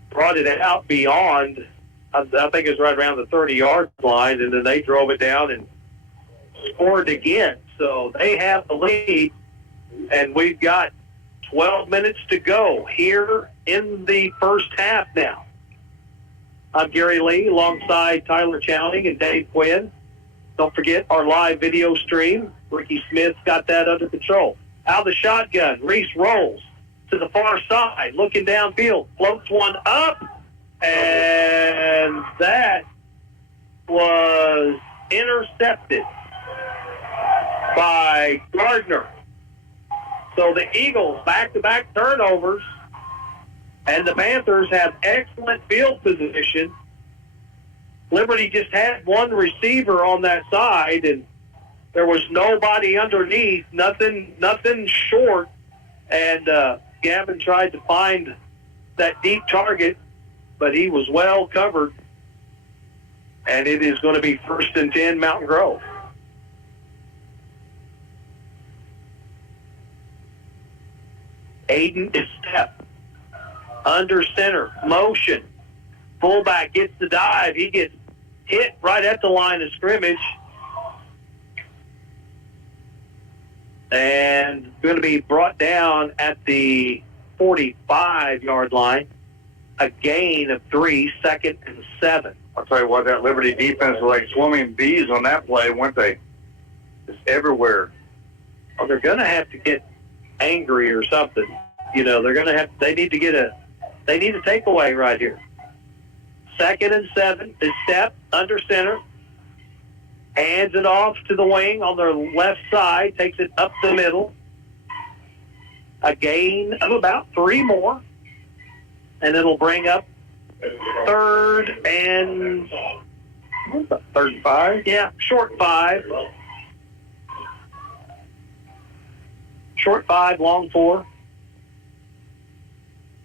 brought it out beyond, I think it was right around the 30-yard line, and then they drove it down and scored again. So they have the lead, and we've got 12 minutes to go here in the first half now. I'm Gary Lee alongside Tyler Chowning and Dave Quinn. Don't forget our live video stream. Ricky Smith's got that under control. Out of the shotgun, Reese rolls to the far side, looking downfield, floats one up, and that was intercepted by Gardner. So the Eagles back-to-back turnovers, and the Panthers have excellent field position. Liberty just had one receiver on that side, and there was nobody underneath, nothing short. And Gavin tried to find that deep target, but he was well covered. And it is going to be 1st and 10 Mountain Grove. Aiden is step. Under center. Motion. Fullback gets the dive. He gets hit right at the line of scrimmage. And going to be brought down at the 45-yard line. A gain of 3, 2nd and 7. I'll tell you what, that Liberty defense was like swimming bees on that play, weren't they? Just everywhere. Oh, they're going to have to get angry or something. You know, they need to get a takeaway right here. 2nd and 7, the step under center. Hands it off to the wing on their left side, takes it up the middle. A gain of about 3 more. And it'll bring up 3rd and 5? Yeah, short 5. Short 5, long 4.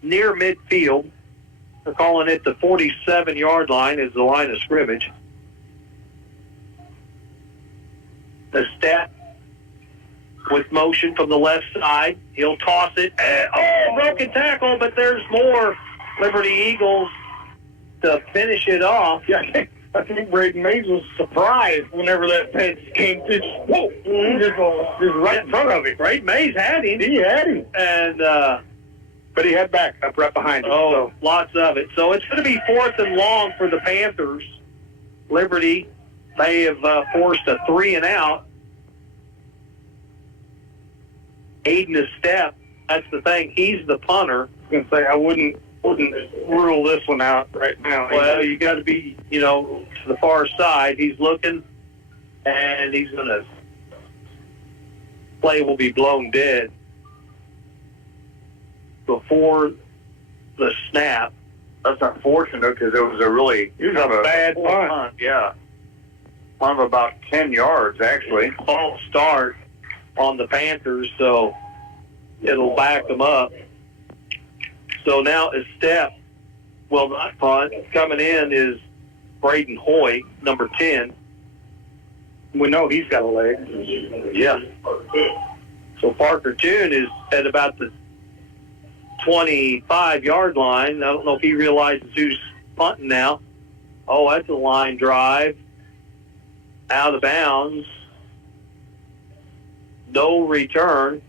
Near midfield. They're calling it the 47-yard line is the line of scrimmage. The step with motion from the left side. He'll toss it. Broken tackle, but there's more Liberty Eagles to finish it off. Yeah, I think Braden Mays was surprised whenever that pass came to just right in front of him. Braden Mays had him. He had him. And, but he had backup right behind him. Oh, lots of it. So it's going to be 4th and long for the Panthers. Liberty, they have forced a 3 and out. Aiden is step. That's the thing. He's the punter. I was going to say, I wouldn't rule this one out right now. Well, you got to be, to the far side. He's looking, and he's going to play will be blown dead before the snap. That's unfortunate because it was a bad punt. Yeah. One of about 10 yards, actually. False start on the Panthers, so it'll back them up. So now a step will not punt. Coming in is Braden Hoy, number 10. We know he's got a leg. Yeah. So Parker Toon is at about the 25-yard line. I don't know if he realizes who's punting now. Oh, that's a line drive. Out of bounds. No return.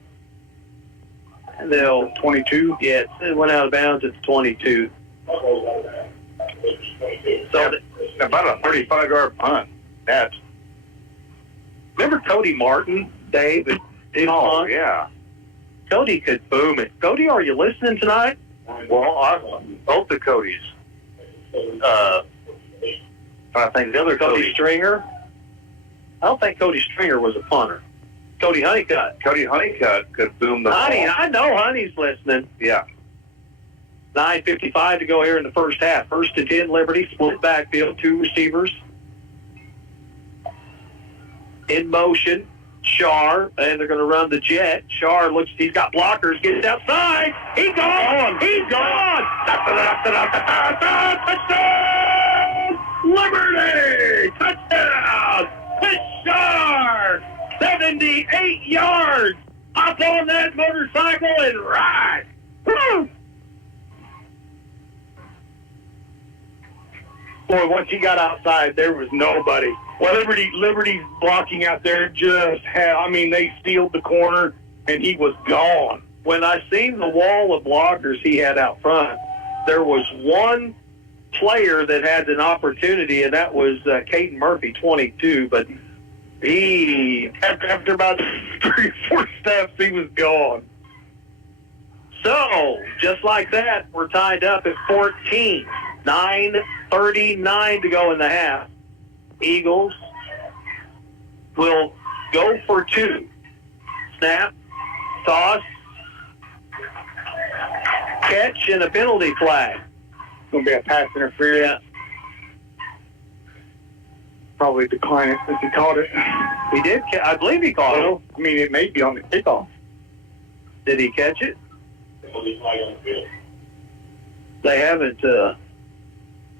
And they'll 22. Yeah, it went out of bounds at 22. So about a 35-yard punt. That's. Remember Cody Martin, Dave? Oh, yeah. Cody could boom it. Cody, are you listening tonight? Well, both the Codys. I think the other Cody Stringer. I don't think Cody Stringer was a punter. Cody Honeycutt. Cody Honeycutt could boom the ball. I know Honey's listening. Yeah. 9:55 to go here in the first half. 1st and 10, Liberty, split backfield, 2 receivers. In motion, Shar, and they're going to run the jet. Shar looks, he's got blockers, gets outside. He's gone. He's gone. Touchdown! Liberty! Touchdown! It's Shar! 78 yards! Up on that motorcycle and ride! Woo! Boy, once he got outside, there was nobody. Well, Liberty's blocking out there they sealed the corner, and he was gone. When I seen the wall of blockers he had out front, there was one player that had an opportunity, and that was Caden Murphy, 22. But he, after about 3 or 4 steps, he was gone. So, just like that, we're tied up at 14. 9:39 to go in the half. Eagles will go for 2. Snap, toss, catch, and a penalty flag. Going to be a pass interference. Probably decline it since he caught it. He did. I believe he caught it. I mean, it may be on the kickoff. Did he catch it? They haven't.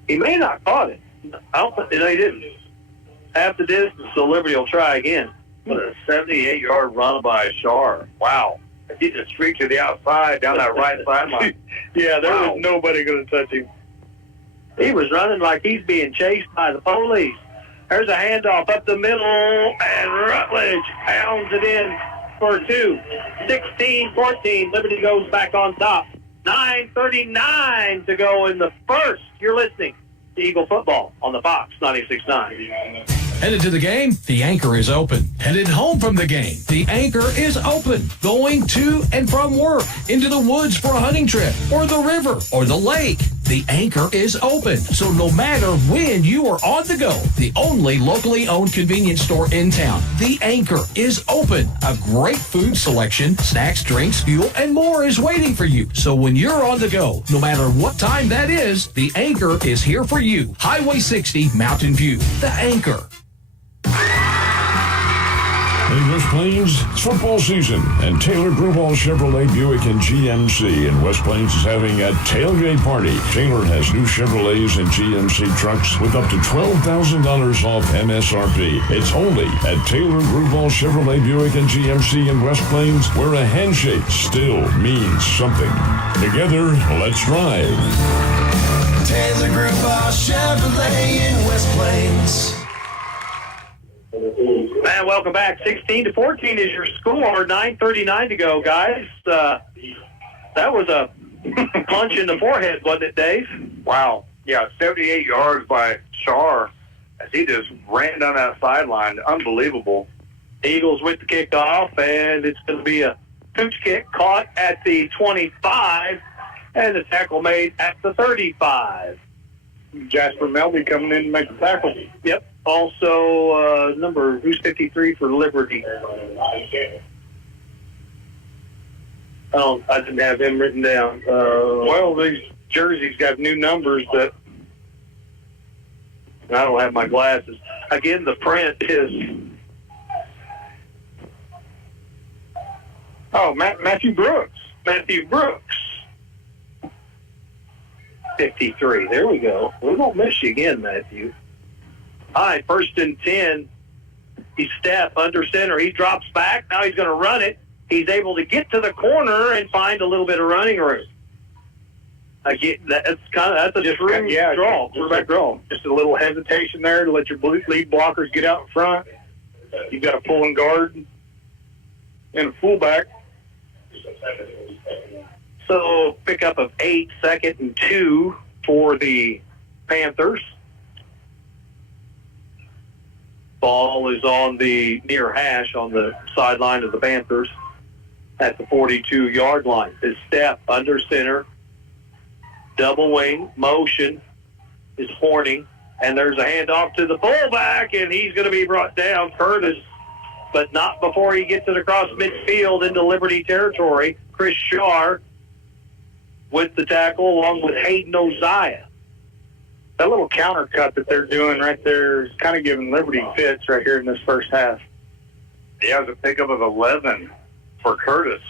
He may not caught it. I don't think they didn't. Half the distance, so Liberty will try again. What a 78-yard run by Shar. Wow. He just streaked to the outside down that right sideline. Yeah, there was nobody going to touch him. He was running like he's being chased by the police. There's a handoff up the middle, and Rutledge pounds it in for 2. 16-14. Liberty goes back on top. 9:39 to go in the first. You're listening to Eagle Football on the Fox 96.9. Headed to the game? The Anchor is open. Headed home from the game? The Anchor is open. Going to and from work, into the woods for a hunting trip, or the river, or the lake. The Anchor is open. So no matter when you are on the go, the only locally owned convenience store in town, The Anchor is open. A great food selection, snacks, drinks, fuel, and more is waiting for you. So when you're on the go, no matter what time that is, The Anchor is here for you. Highway 60, Mountain View. The Anchor. In West Plains, it's football season, and Taylor Grubauer Chevrolet Buick and GMC in West Plains is having a tailgate party. Taylor has new Chevrolets and GMC trucks with up to $12,000 off MSRP. It's only at Taylor Grubauer Chevrolet Buick and GMC in West Plains, where a handshake still means something. Together, let's drive. Taylor Grubauer Chevrolet in West Plains. Man, welcome back. 16-14 is your score. 9:39 to go, guys. That was a punch in the forehead, wasn't it, Dave? Wow. Yeah, 78 yards by Shar as he just ran down that sideline. Unbelievable. Eagles with the kickoff, and it's going to be a pooch kick caught at the 25, and the tackle made at the 35. Jasper Melby coming in to make the tackle. Yep. Also, who's 53 for Liberty? Oh, I didn't have him written down. Well, these jerseys got new numbers, but I don't have my glasses. Again, the print is... Oh, Matthew Brooks. Matthew Brooks. 53. There we go. We won't miss you again, Matthew. All right, 1st and 10. He step under center. He drops back. Now he's going to run it. He's able to get to the corner and find a little bit of running room. Again, that's a true draw. Quarterback draw. Just a little hesitation there to let your lead blockers get out in front. You've got a pulling guard and a fullback. So pickup of 8, 2nd and 2 for the Panthers. Ball is on the near hash on the sideline of the Panthers at the 42-yard line. His step under center, double wing, motion is Horning, and there's a handoff to the fullback, and he's going to be brought down, Curtis, but not before he gets it across midfield into Liberty territory. Chris Shar with the tackle along with Hayden Oziah. That little counter cut that they're doing right there is kind of giving Liberty fits right here in this first half. He has a pickup of 11 for Curtis.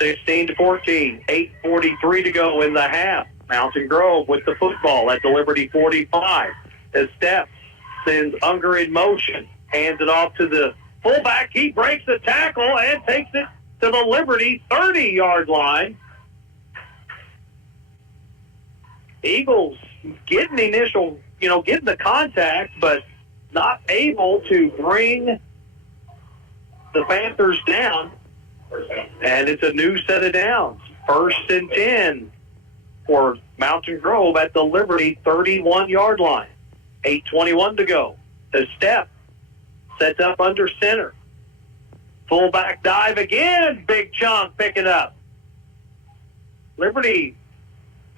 16-14, 8:43 to go in the half. Mountain Grove with the football at the Liberty 45. His step sends Unger in motion, hands it off to the fullback. He breaks the tackle and takes it to the Liberty 30-yard line. Eagles getting getting the contact, but not able to bring the Panthers down. And it's a new set of downs. 1st and 10 for Mountain Grove at the Liberty 31-yard line. 8:21 to go. The step sets up under center. Fullback dive again. Big chunk picking up. Liberty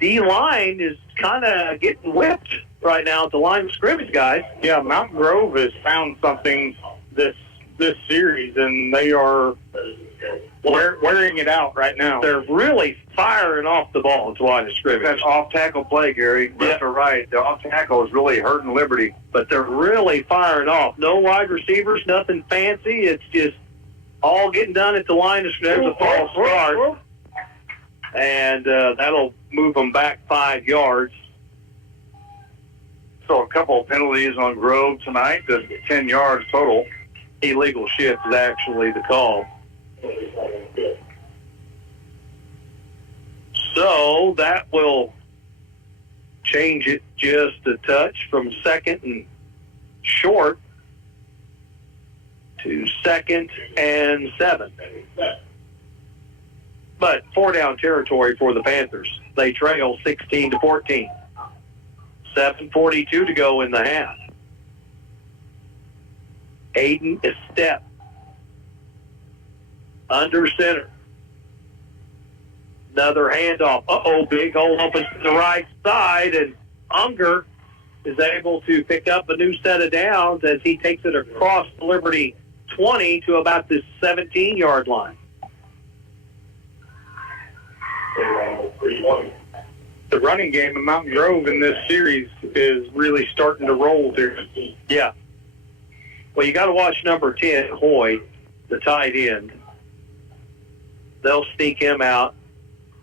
D-line is kind of getting whipped right now at the line of scrimmage, guys. Yeah, Mountain Grove has found something this series, and they are wearing it out right now. They're really firing off the ball at the line of scrimmage. That's off-tackle play, Gary. Left or right. The off-tackle is really hurting Liberty. But they're really firing off. No wide receivers, nothing fancy. It's just all getting done at the line of scrimmage. There's a false start. And that'll move them back 5 yards. So a couple of penalties on Grove tonight. That's 10 yards total. Illegal shift is actually the call. So that will change it just a touch from second and short to 2nd and 7. But 4-down territory for the Panthers. They trail 16-14. 7:42 to go in the half. Aiden is step under center. Another handoff. Big hole opens to the right side, and Unger is able to pick up a new set of downs as he takes it across the Liberty 20 to about the 17-yard line. The running game of Mountain Grove in this series is really starting to roll here. Yeah. Well, you got to watch number 10, Hoy, the tight end. They'll sneak him out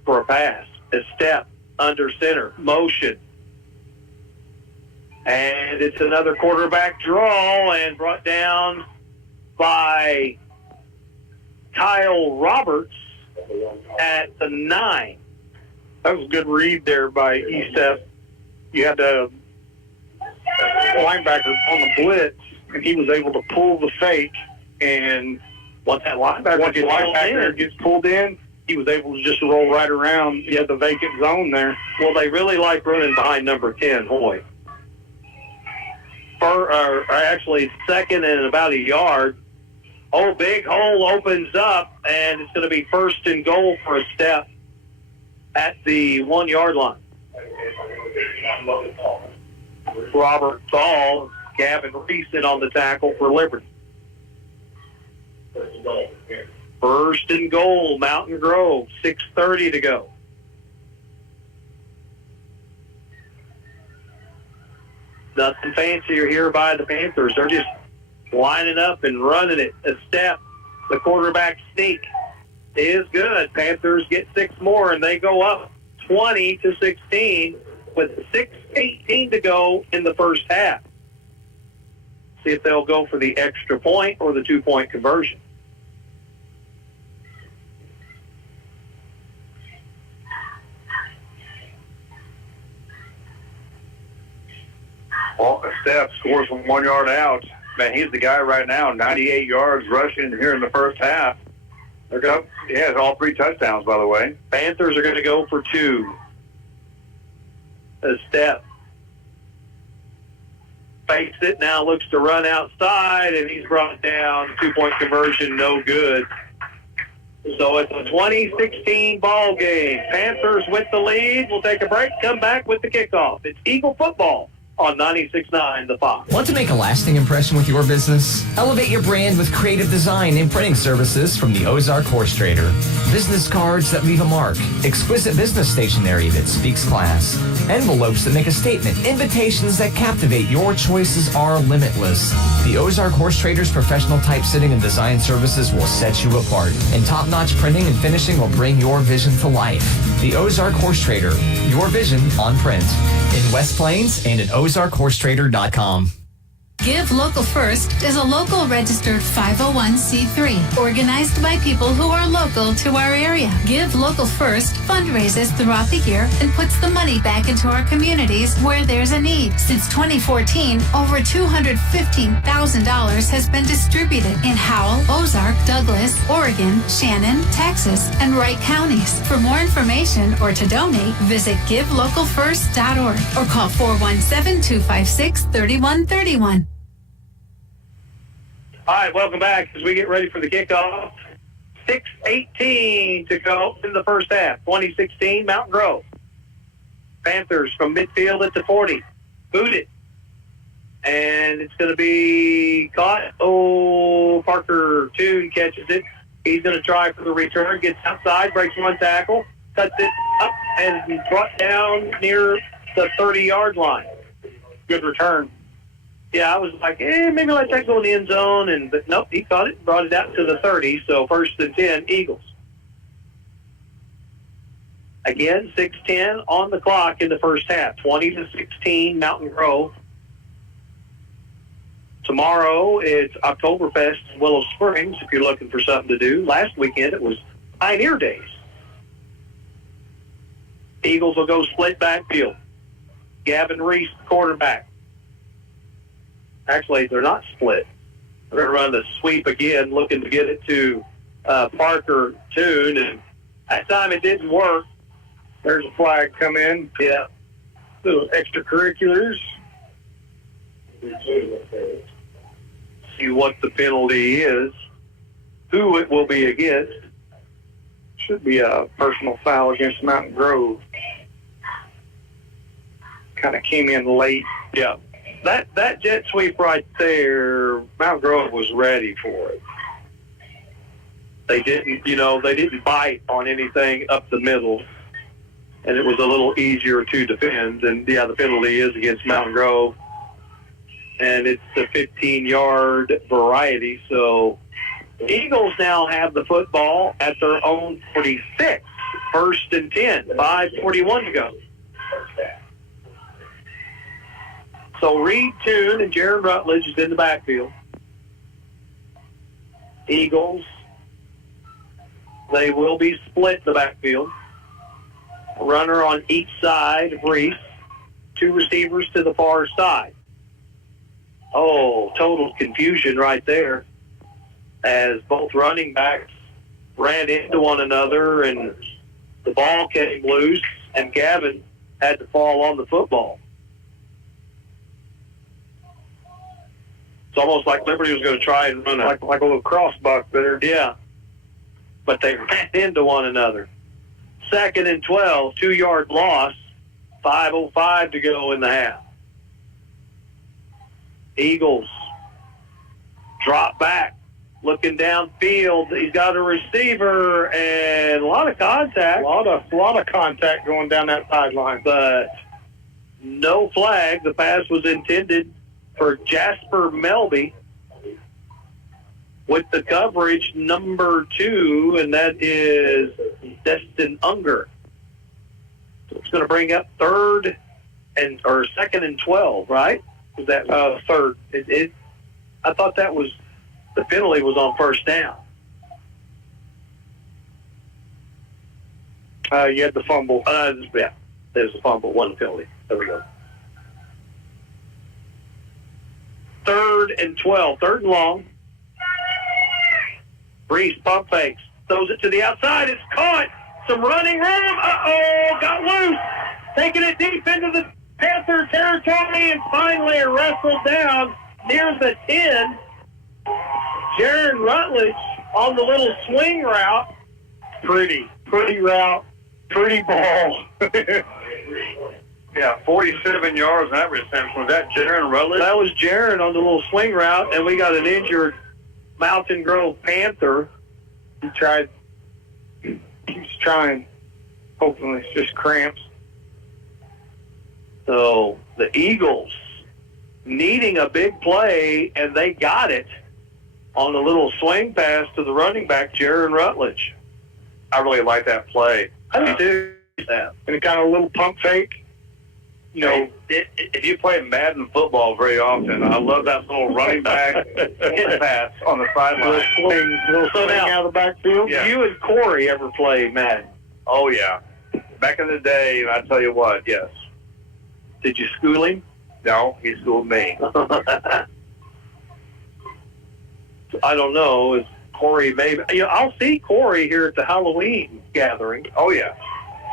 for a pass. A step under center, motion. And it's another quarterback draw and brought down by Kyle Roberts at the 9. That was a good read there by Estep. You had the linebacker on the blitz, and he was able to pull the fake. And once that linebacker gets pulled in, he was able to just roll right around. He had the vacant zone there. Well, they really like running behind number 10, Hoy. Actually, 2nd and about a yard. Big hole opens up, and it's going to be 1st and goal for a step at the 1-yard line. Robert Ball, Gavin Reeson on the tackle for Liberty. 1st and goal, Mountain Grove, 6:30 to go. Nothing fancier here by the Panthers. They're just lining up and running it. A step, the quarterback sneak is good. Panthers get 6 more, and they go up 20-16 with 6:18 to go in the first half. See if they'll go for the extra point or the 2-point conversion. Well, Steph scores from 1 yard out. Man, he's the guy right now, 98 yards rushing here in the first half. He has all 3 touchdowns, by the way. Panthers are going to go for 2. A step. Fakes it, now looks to run outside, and he's brought down. 2-point conversion, no good. So it's a 2016 ball game. Panthers with the lead. We'll take a break, come back with the kickoff. It's Eagle football on 96.9 The Fox. Want to make a lasting impression with your business? Elevate your brand with creative design and printing services from the Ozark Horse Trader. Business cards that leave a mark, exquisite business stationery that speaks class, envelopes that make a statement, invitations that captivate. Your choices are limitless. The Ozark Horse Trader's professional typesetting and design services will set you apart, and top-notch printing and finishing will bring your vision to life. The Ozark Horse Trader, your vision on print. In West Plains and at OzarkHorseTrader.com. Give Local First is a local registered 501c3 organized by people who are local to our area. Give Local First fundraises throughout the year and puts the money back into our communities where there's a need. Since 2014, over $215,000 has been distributed in Howell, Ozark, Douglas, Oregon, Shannon, Texas, and Wright counties. For more information or to donate, visit givelocalfirst.org or call 417-256-3131. All right, welcome back as we get ready for the kickoff. 6:18 to go in the first half. 2016 Mountain Grove. Panthers from midfield at the 40. Boot it. And it's going to be caught. Oh, Parker Toon catches it. He's going to try for the return. Gets outside, breaks one tackle, cuts it up, and brought down near the 30-yard line. Good return. Yeah, I was like, maybe let that go in the end zone. But nope, he caught it and brought it out to the 30. So 1st and 10, Eagles. Again, 6:10 on the clock in the first half. 20-16, Mountain Grove. Tomorrow, it's Oktoberfest in Willow Springs, if you're looking for something to do. Last weekend, it was Pioneer Days. Eagles will go split backfield. Gavin Reese, quarterback. Actually, they're not split. They're going to run the sweep again, looking to get it to Parker Toon. And that time it didn't work. There's a flag come in. Yeah. Little extracurriculars. See what the penalty is, who it will be against. Should be a personal foul against Mountain Grove. Kind of came in late. Yeah. That jet sweep right there, Mountain Grove was ready for it. They didn't bite on anything up the middle, and it was a little easier to defend. And, yeah, the penalty is against Mountain Grove, and it's the 15-yard variety. So the Eagles now have the football at their own 46, 1st and 10, 5:41 to go. So Reed Toon and Jaron Rutledge is in the backfield. Eagles, they will be split in the backfield. A runner on each side of Reese. 2 receivers to the far side. Oh, total confusion right there as both running backs ran into one another and the ball came loose and Gavin had to fall on the football. It's almost like Liberty was going to try and run like a little crossbuck there. Yeah. But they ran into one another. 2nd and 12, 2-yard loss, 5:05 to go in the half. Eagles drop back, looking downfield. He's got a receiver and a lot of contact. A lot of contact going down that sideline. But no flag. The pass was intended for Jasper Melby with the coverage number 2, and that is Destin Unger. So it's going to bring up 2nd and 12, right? Was that 3rd? I thought that was the penalty was on 1st down. You had the fumble. Yeah, there's a fumble, one penalty. There we go. 3rd and 12, 3rd and long. Reese pump fakes, throws it to the outside. It's caught. Some running room. Uh-oh, got loose. Taking it deep into the Panther territory and finally wrestled down near the 10. Jaron Rutledge on the little swing route. Pretty route. Pretty ball. Yeah, 47 yards in that reception. Was that Jaron Rutledge? That was Jaron on the little swing route, and we got an injured Mountain Grove Panther. He's trying. Hopefully it's just cramps. So the Eagles needing a big play, and they got it on the little swing pass to the running back, Jaron Rutledge. I really like that play. I do too. And it got a little pump fake. if you play Madden football very often, I love that little running back hit pass on the sideline. Little swing out of the backfield. Yeah. You and Corey ever play Madden? Oh, yeah. Back in the day, I tell you what, yes. Did you school him? No, he schooled me. I don't know. Is Corey maybe? I'll see Corey here at the Halloween gathering. Oh, yeah.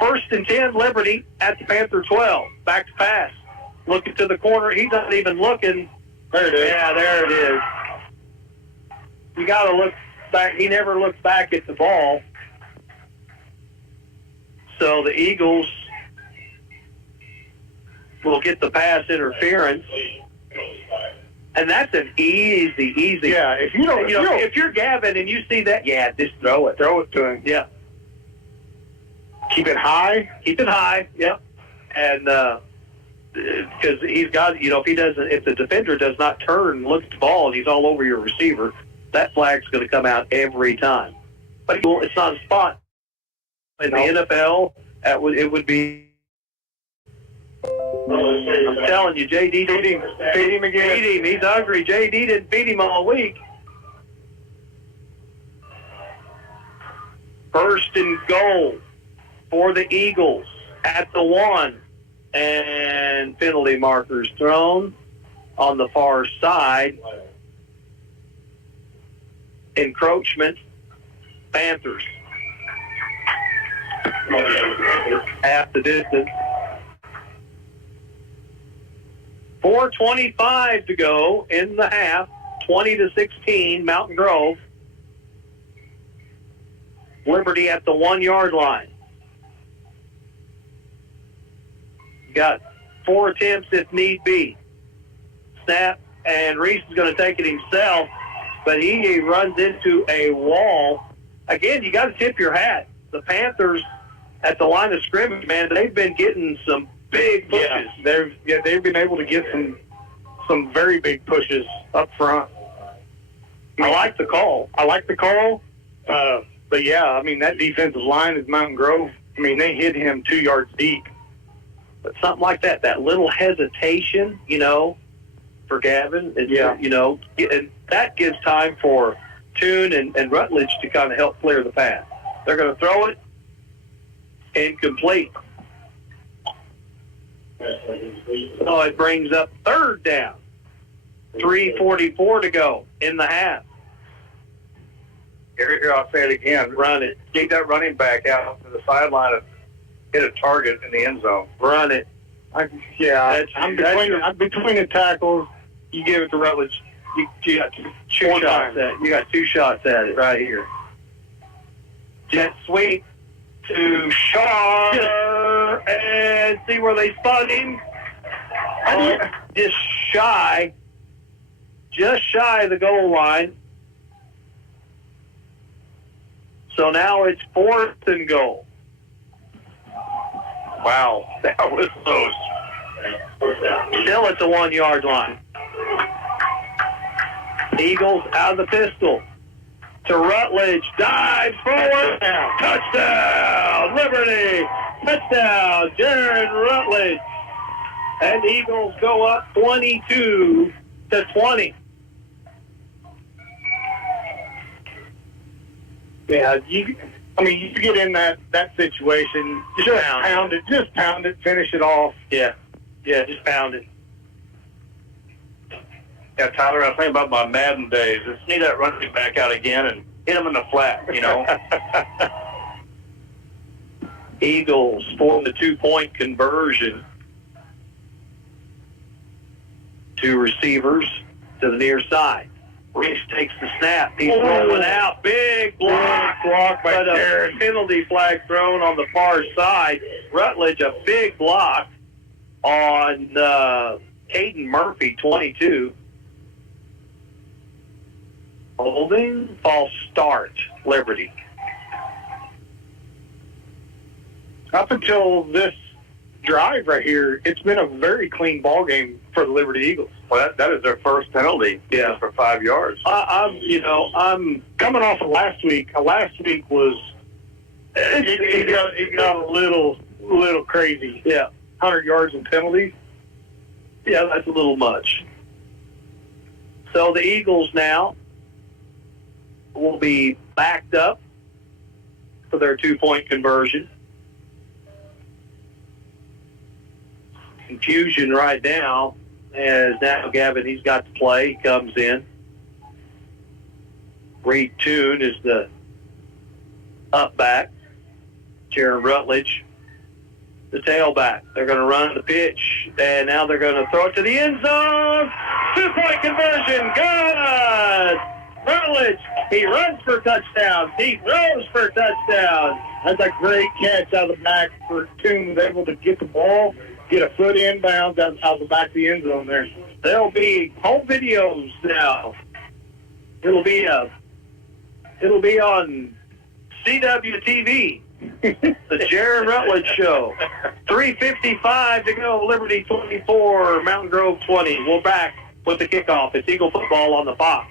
1st and 10, Liberty at the Panther 12. Back to pass. Looking to the corner. He's not even looking. There it is. Yeah, there it is. You got to look back. He never looks back at the ball. So the Eagles will get the pass interference. And that's an easy. Yeah, if you don't, if you're Gavin and you see that, just throw it. Throw it to him. Yeah. Keep it high. Yep. And because he's got, if the defender does not turn and look at the ball and he's all over your receiver, that flag's going to come out every time. But it's not a spot. In the NFL, it would be. I'm telling you, JD feed him again. Feed him. He's hungry. JD didn't feed him all week. 1st and goal for the Eagles at the 1. And penalty markers thrown on the far side. Encroachment. Panthers. Half the distance. 4:25 to go in the half. 20-16, Mountain Grove. Liberty at the 1-yard line. You got 4 attempts if need be. Snap, and Reese is going to take it himself, but he runs into a wall. Again, you got to tip your hat. The Panthers at the line of scrimmage, man, they've been getting some big pushes. They've been able to get some very big pushes up front. I like the call. But yeah, I mean, that defensive line is Mountain Grove. I mean, they hit him 2 yards deep. But something like that little hesitation, for Gavin, and that gives time for Toon and Rutledge to kind of help clear the path. They're going to throw it. Incomplete. So it brings up 3rd down. 3:44 to go in the half. Here, I'll say it again. Run it. Take that running back out to the sideline and hit a target in the end zone. Run it. I'm between the tackles. You give it to Rutledge. You got two shots at it right here. Jet sweep to Shaw and see where they spun him. Just shy of the goal line. So now it's 4th and goal. Wow, that was close. Still at the 1-yard line. Eagles out of the pistol. To Rutledge. Dives forward. Touchdown, Liberty. Touchdown, Jaron Rutledge. And the Eagles go up 22-20. Yeah, you get in that situation, just pound it, finish it off. Yeah, just pound it. Yeah, Tyler, I was thinking about my Madden days. Just need that running back out again and hit him in the flat, Eagles form the 2-point conversion. 2 receivers to the near side. Reese takes the snap. He's rolling out. Big block by Darren. Penalty flag thrown on the far side. Rutledge, a big block on Caden Murphy, 22. Holding, false start, Liberty. Up until this drive right here, it's been a very clean ball game for the Liberty Eagles. Well, that is their first penalty. Yeah, for 5 yards. I'm coming off of last week. Last week was it got a little crazy. Yeah, 100 yards in penalties. Yeah, that's a little much. So the Eagles now will be backed up for their 2-point conversion. Confusion right now as now Gavin, he's got to play. He comes in. Reed Toon is the up back. Jaron Rutledge, the tailback. They're going to run the pitch, and now they're going to throw it to the end zone. 2-point conversion. Good. Rutledge, he runs for touchdown. He throws for touchdown. That's a great catch out of the back for Toon. Was able to get the ball, get a foot inbound out the back of the end zone there. There'll be home videos now. It'll be on CWTV. The Jaron Rutledge Show. 3:55 to go. Liberty 24, Mountain Grove 20. We're back with the kickoff. It's Eagle football on the Fox.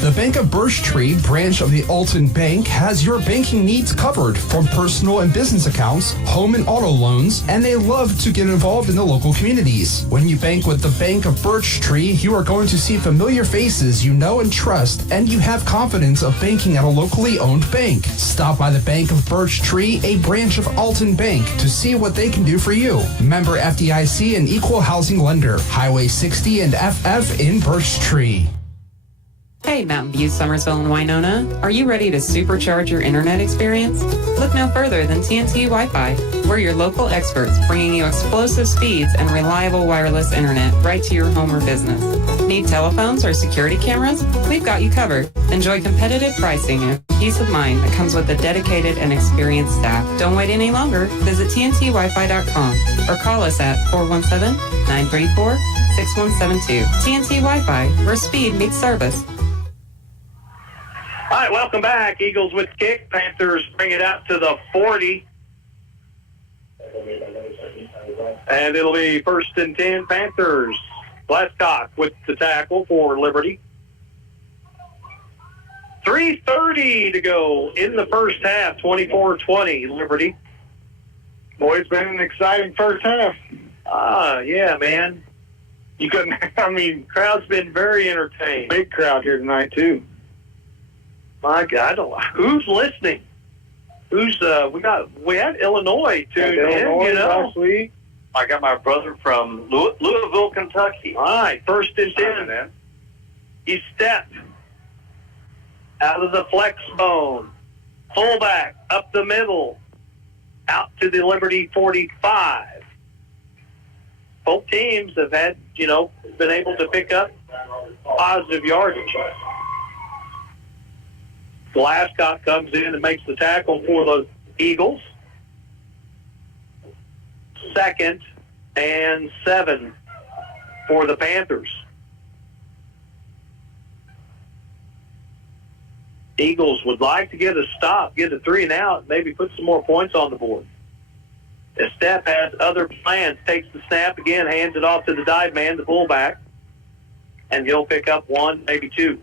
The Bank of Birch Tree, branch of the Alton Bank, has your banking needs covered from personal and business accounts, home and auto loans, and they love to get involved in the local communities. When you bank with the Bank of Birch Tree, you are going to see familiar faces you know and trust, and you have confidence of banking at a locally owned bank. Stop by the Bank of Birch Tree, a branch of Alton Bank, to see what they can do for you. Member FDIC and equal housing lender. Highway 60 and FF in Birch Tree. Hey, Mountain View, Summersville, and Winona. Are you ready to supercharge your internet experience? Look no further than TNT Wi-Fi. We're your local experts, bringing you explosive speeds and reliable wireless internet right to your home or business. Need telephones or security cameras? We've got you covered. Enjoy competitive pricing and peace of mind that comes with a dedicated and experienced staff. Don't wait any longer. Visit TNTWiFi.com or call us at 417-934-6172. TNT Wi-Fi, where speed meets service. All right, welcome back. Eagles with kick. Panthers bring it out to the 40. And it'll be 1st and 10 Panthers. Glasscock with the tackle for Liberty. 3:30 to go in the first half, 24-20 Liberty. Boy, it's been an exciting first half. Yeah, man. You couldn't, crowd's been very entertained. Big crowd here tonight, too. My God, who's listening? We had Illinois tuned in, last week. I got my brother from Louisville, Kentucky. All right, 1st and 10. He stepped out of the flex bone, fullback up the middle, out to the Liberty 45. Both teams have had, been able to pick up positive yardage. Glasscock comes in and makes the tackle for the Eagles. 2nd and 7 for the Panthers. Eagles would like to get a stop, get a 3 and out, maybe put some more points on the board. Estep has other plans, takes the snap again, hands it off to the dive man, the fullback, and he'll pick up 1, maybe 2.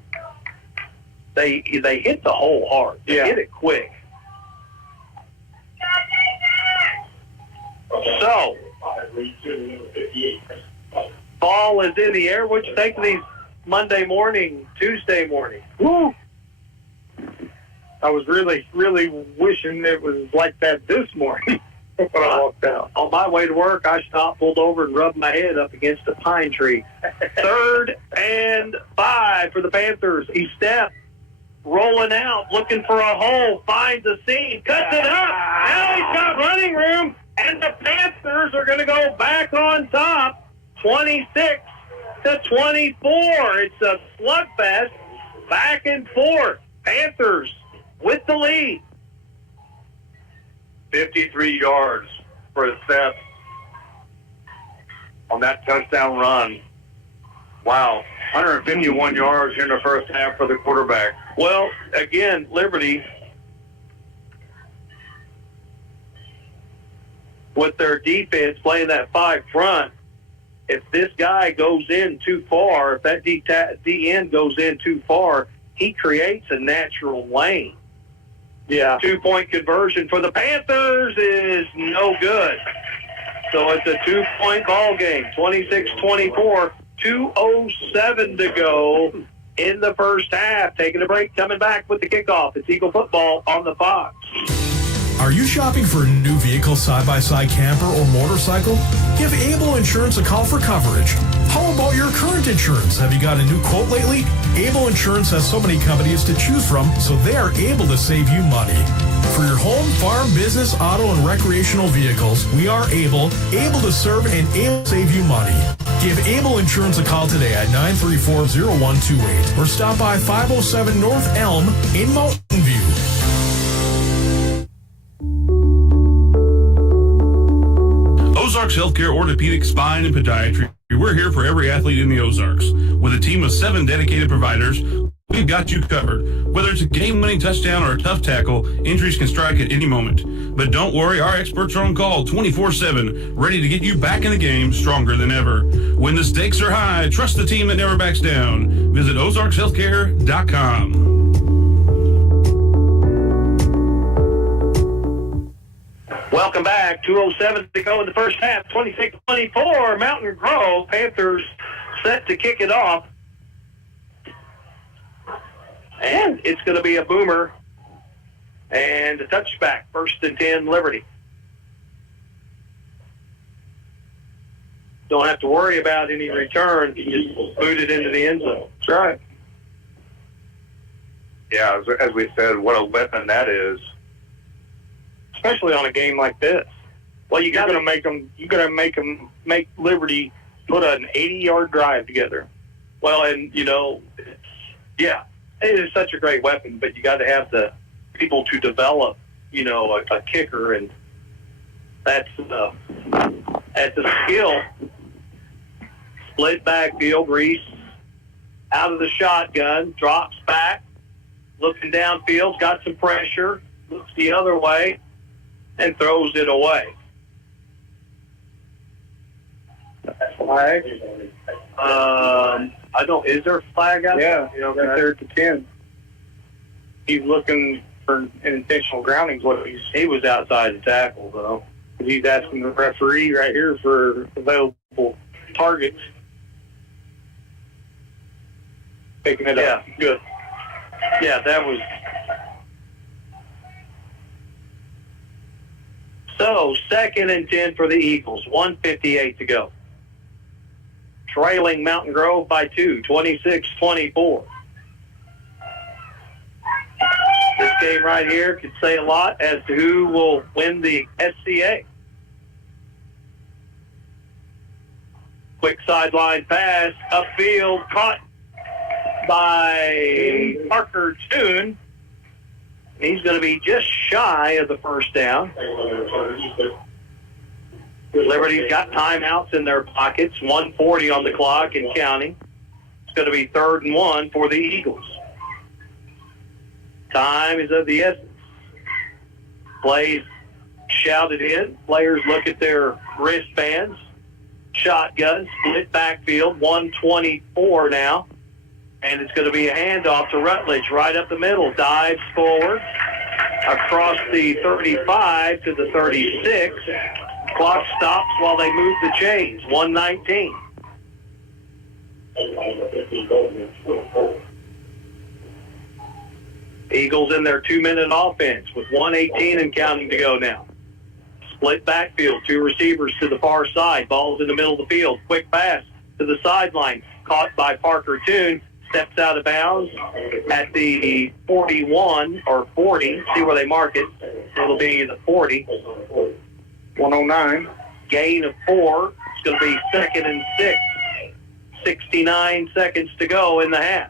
They hit the hole hard. They hit it quick. So, ball is in the air. What you think of these Monday morning, Tuesday morning? Woo! I was really, really wishing it was like that this morning when I walked out. On my way to work, I stopped, pulled over, and rubbed my head up against a pine tree. 3rd and 5 for the Panthers. He stepped. Rolling out, looking for a hole, finds a seam, cuts it up. Now he's got running room, and the Panthers are going to go back on top, 26-24. It's a slugfest, back and forth. Panthers with the lead. 53 yards for the step on that touchdown run. Wow. 151 yards here in the first half for the quarterback. Well, again, Liberty, with their defense playing that 5 front, if this guy goes in too far, if that D end goes in too far, he creates a natural lane. Yeah. 2-point conversion for the Panthers is no good. So it's a 2-point ball game, 26-24, 2:07 to go in the first half. Taking a break, coming back with the kickoff. It's Eagle football on the Fox. Are you shopping for a new vehicle, side-by-side camper, or motorcycle? Give Able Insurance a call for coverage. How about your current insurance? Have you got a new quote lately? Able Insurance has so many companies to choose from, so they are able to save you money. For your home, farm, business, auto, and recreational vehicles, we are able to serve and able to save you money. Give Able Insurance a call today at 934-0128 or stop by 507 North Elm in Mountain View. Ozarks Healthcare Orthopedic Spine and Podiatry. We're here for every athlete in the Ozarks. With a team of 7 dedicated providers, we've got you covered. Whether it's a game-winning touchdown or a tough tackle, injuries can strike at any moment. But don't worry, our experts are on call 24/7, ready to get you back in the game stronger than ever. When the stakes are high, trust the team that never backs down. Visit ozarkshealthcare.com. Welcome back. 2:07 to go in the first half. 26-24. Mountain Grove Panthers set to kick it off. And it's going to be a boomer and a touchback. 1st and 10, Liberty. Don't have to worry about any return. You just boot it into the end zone. That's right. Yeah, as we said, what a weapon that is. Especially on a game like this. Well, you got to make them make Liberty put an 80-yard drive together. Well, and yeah, it is such a great weapon, but you got to have the people to develop, a kicker, and that's a skill. Split backfield, Reese out of the shotgun, drops back, looking downfield, got some pressure, looks the other way, and throws it away. Flag? I don't. Is there a flag out there? Yeah, right there at the 10. He's looking for an intentional grounding. He was outside the tackle, though. He's asking the referee right here for available targets. Picking it up. Good. Yeah, that was. So, 2nd and 10 for the Eagles. 1:58 to go. Trailing Mountain Grove by 2, 26-24. This game right here could say a lot as to who will win the SCA. Quick sideline pass, upfield, caught by Parker Toon. He's going to be just shy of the first down. Liberty's got timeouts in their pockets, 1:40 on the clock and counting. It's going to be 3rd and 1 for the Eagles. Time is of the essence. Plays shouted in. Players look at their wristbands. Shotgun, split backfield, 124 now. And it's going to be a handoff to Rutledge right up the middle. Dives forward across the 35 to the 36. Clock stops while they move the chains. 1:19. Eagles in their 2-minute offense with 1:18 and counting to go now. Split backfield, 2 receivers to the far side. Ball's in the middle of the field. Quick pass to the sideline. Caught by Parker Toon. Steps out of bounds at the 41 or 40. See where they mark it. It'll be the 40. 109. Gain of 4. It's going to be 2nd and 6. 69 seconds to go in the half.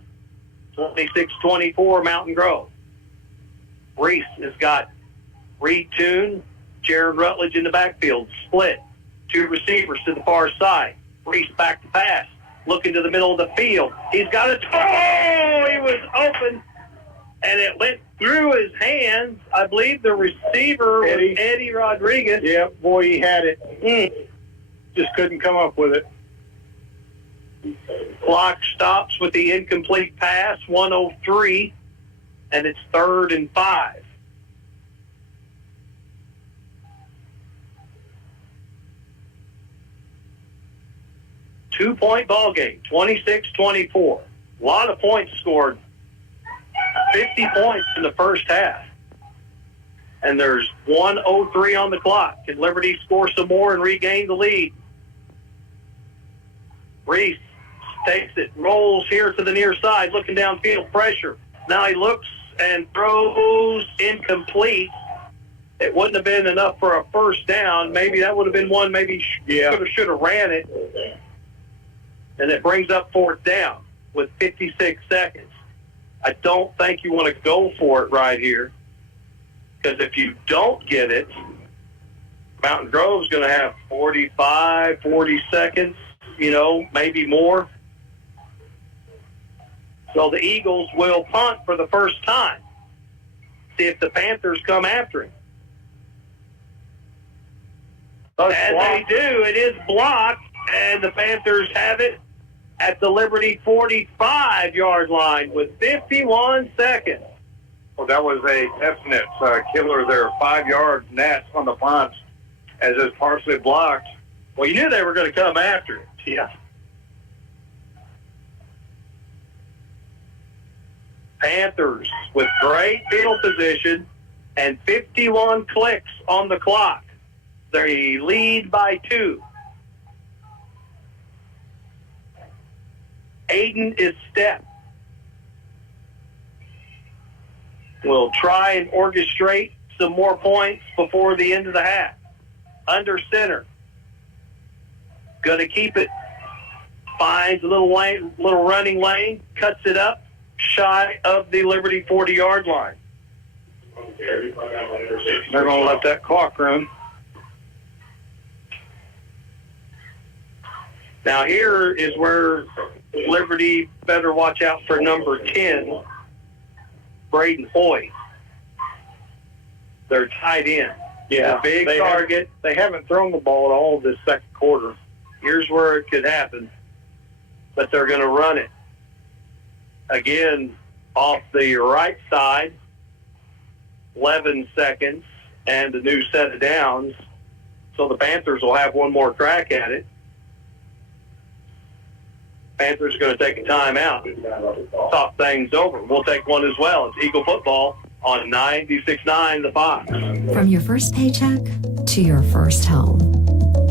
26-24 Mountain Grove. Reese has got Reed Toon, Jared Rutledge in the backfield. Split. 2 receivers to the far side. Reese back to pass. Looking to the middle of the field. He's got it. Oh, he was open, and it went through his hands. I believe the receiver was Eddie Rodriguez. Yeah, boy, he had it. Just couldn't come up with it. Clock stops with the incomplete pass, 1:03, and it's 3rd and 5. 2-point ball game, 26-24. A lot of points scored. 50 points in the first half. And there's 1:03 on the clock. Can Liberty score some more and regain the lead? Reese takes it, rolls here to the near side, looking downfield, pressure. Now he looks and throws incomplete. It wouldn't have been enough for a first down. Maybe that would have been one. Maybe should have ran it. And it brings up fourth down with 56 seconds. I don't think you want to go for it right here, because if you don't get it, Mountain Grove's going to have 45, 40 seconds, maybe more. So the Eagles will punt for the first time. See if the Panthers come after him. And they do. It is blocked, and the Panthers have it at the Liberty 45-yard line with 51 seconds. Well, that was a definite killer there. 5-yard Nats on the punt as it's partially blocked. Well, you knew they were going to come after it. Yeah. Panthers with great field position and 51 clicks on the clock. They lead by 2. Aiden is step. We'll try and orchestrate some more points before the end of the half. Under center. Going to keep it. Finds a little running lane. Cuts it up. Shy of the Liberty 40-yard line. They're going to let that clock run. Now here is where Liberty better watch out for number 10, Braden Hoy. They're tied in. Yeah, a big target. They haven't thrown the ball at all this second quarter. Here's where it could happen. But they're going to run it. Again, off the right side, 11 seconds, and a new set of downs. So the Panthers will have one more crack at it. Panthers are going to take a timeout. Talk things over. We'll take one as well. It's Eagle football on 96.9 The Fox. From your first paycheck to your first home,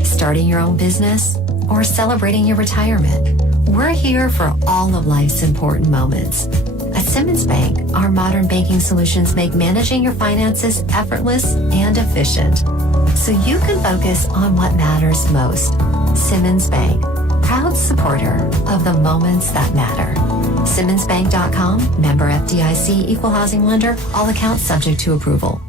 starting your own business or celebrating your retirement, we're here for all of life's important moments. At Simmons Bank, our modern banking solutions make managing your finances effortless and efficient, so you can focus on what matters most. Simmons Bank, proud supporter of the moments that matter. SimmonsBank.com, member FDIC, equal housing lender, all accounts subject to approval.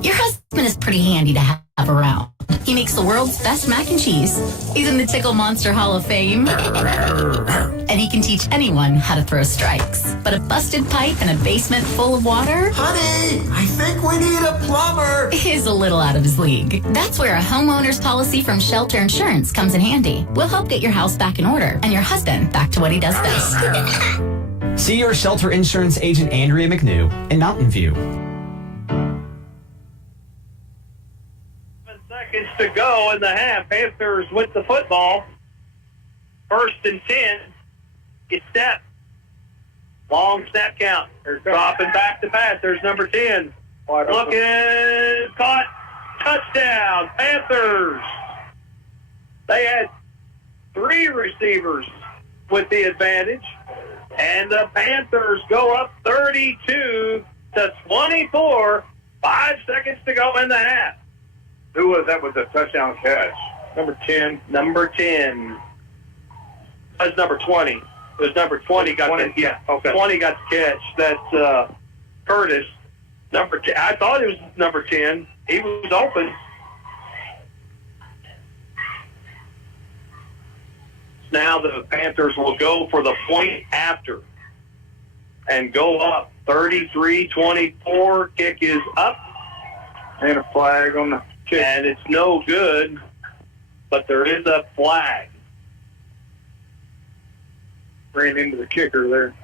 Your husband is pretty handy to have around. He makes the world's best mac and cheese. He's in the Tickle Monster Hall of Fame. And he can teach anyone how to throw strikes. But a busted pipe in a basement full of water? Honey, I think we need a plumber. Is a little out of his league. That's where a homeowner's policy from Shelter Insurance comes in handy. We'll help get your house back in order and your husband back to what he does best. See your Shelter Insurance agent Andrea McNew in Mountain View. Seconds to go in the half. Panthers with the football. 1st and 10. Get step. Long snap count. They're dropping back to pass. There's number 10. Looking, caught, touchdown, Panthers. They had 3 receivers with the advantage, and the Panthers go up 32 to 24. 5 seconds to go in the half. Who was that with the touchdown catch? Number 10. Number 10. That's number 20. It was number 20 got 20? The 20 got the catch. That's Curtis. Number 10. I thought it was number 10. He was open. Now the Panthers will go for the point after and go up 33-24. Kick is up. And a flag on the kick. And it's no good, but there is a flag. Ran into the kicker there.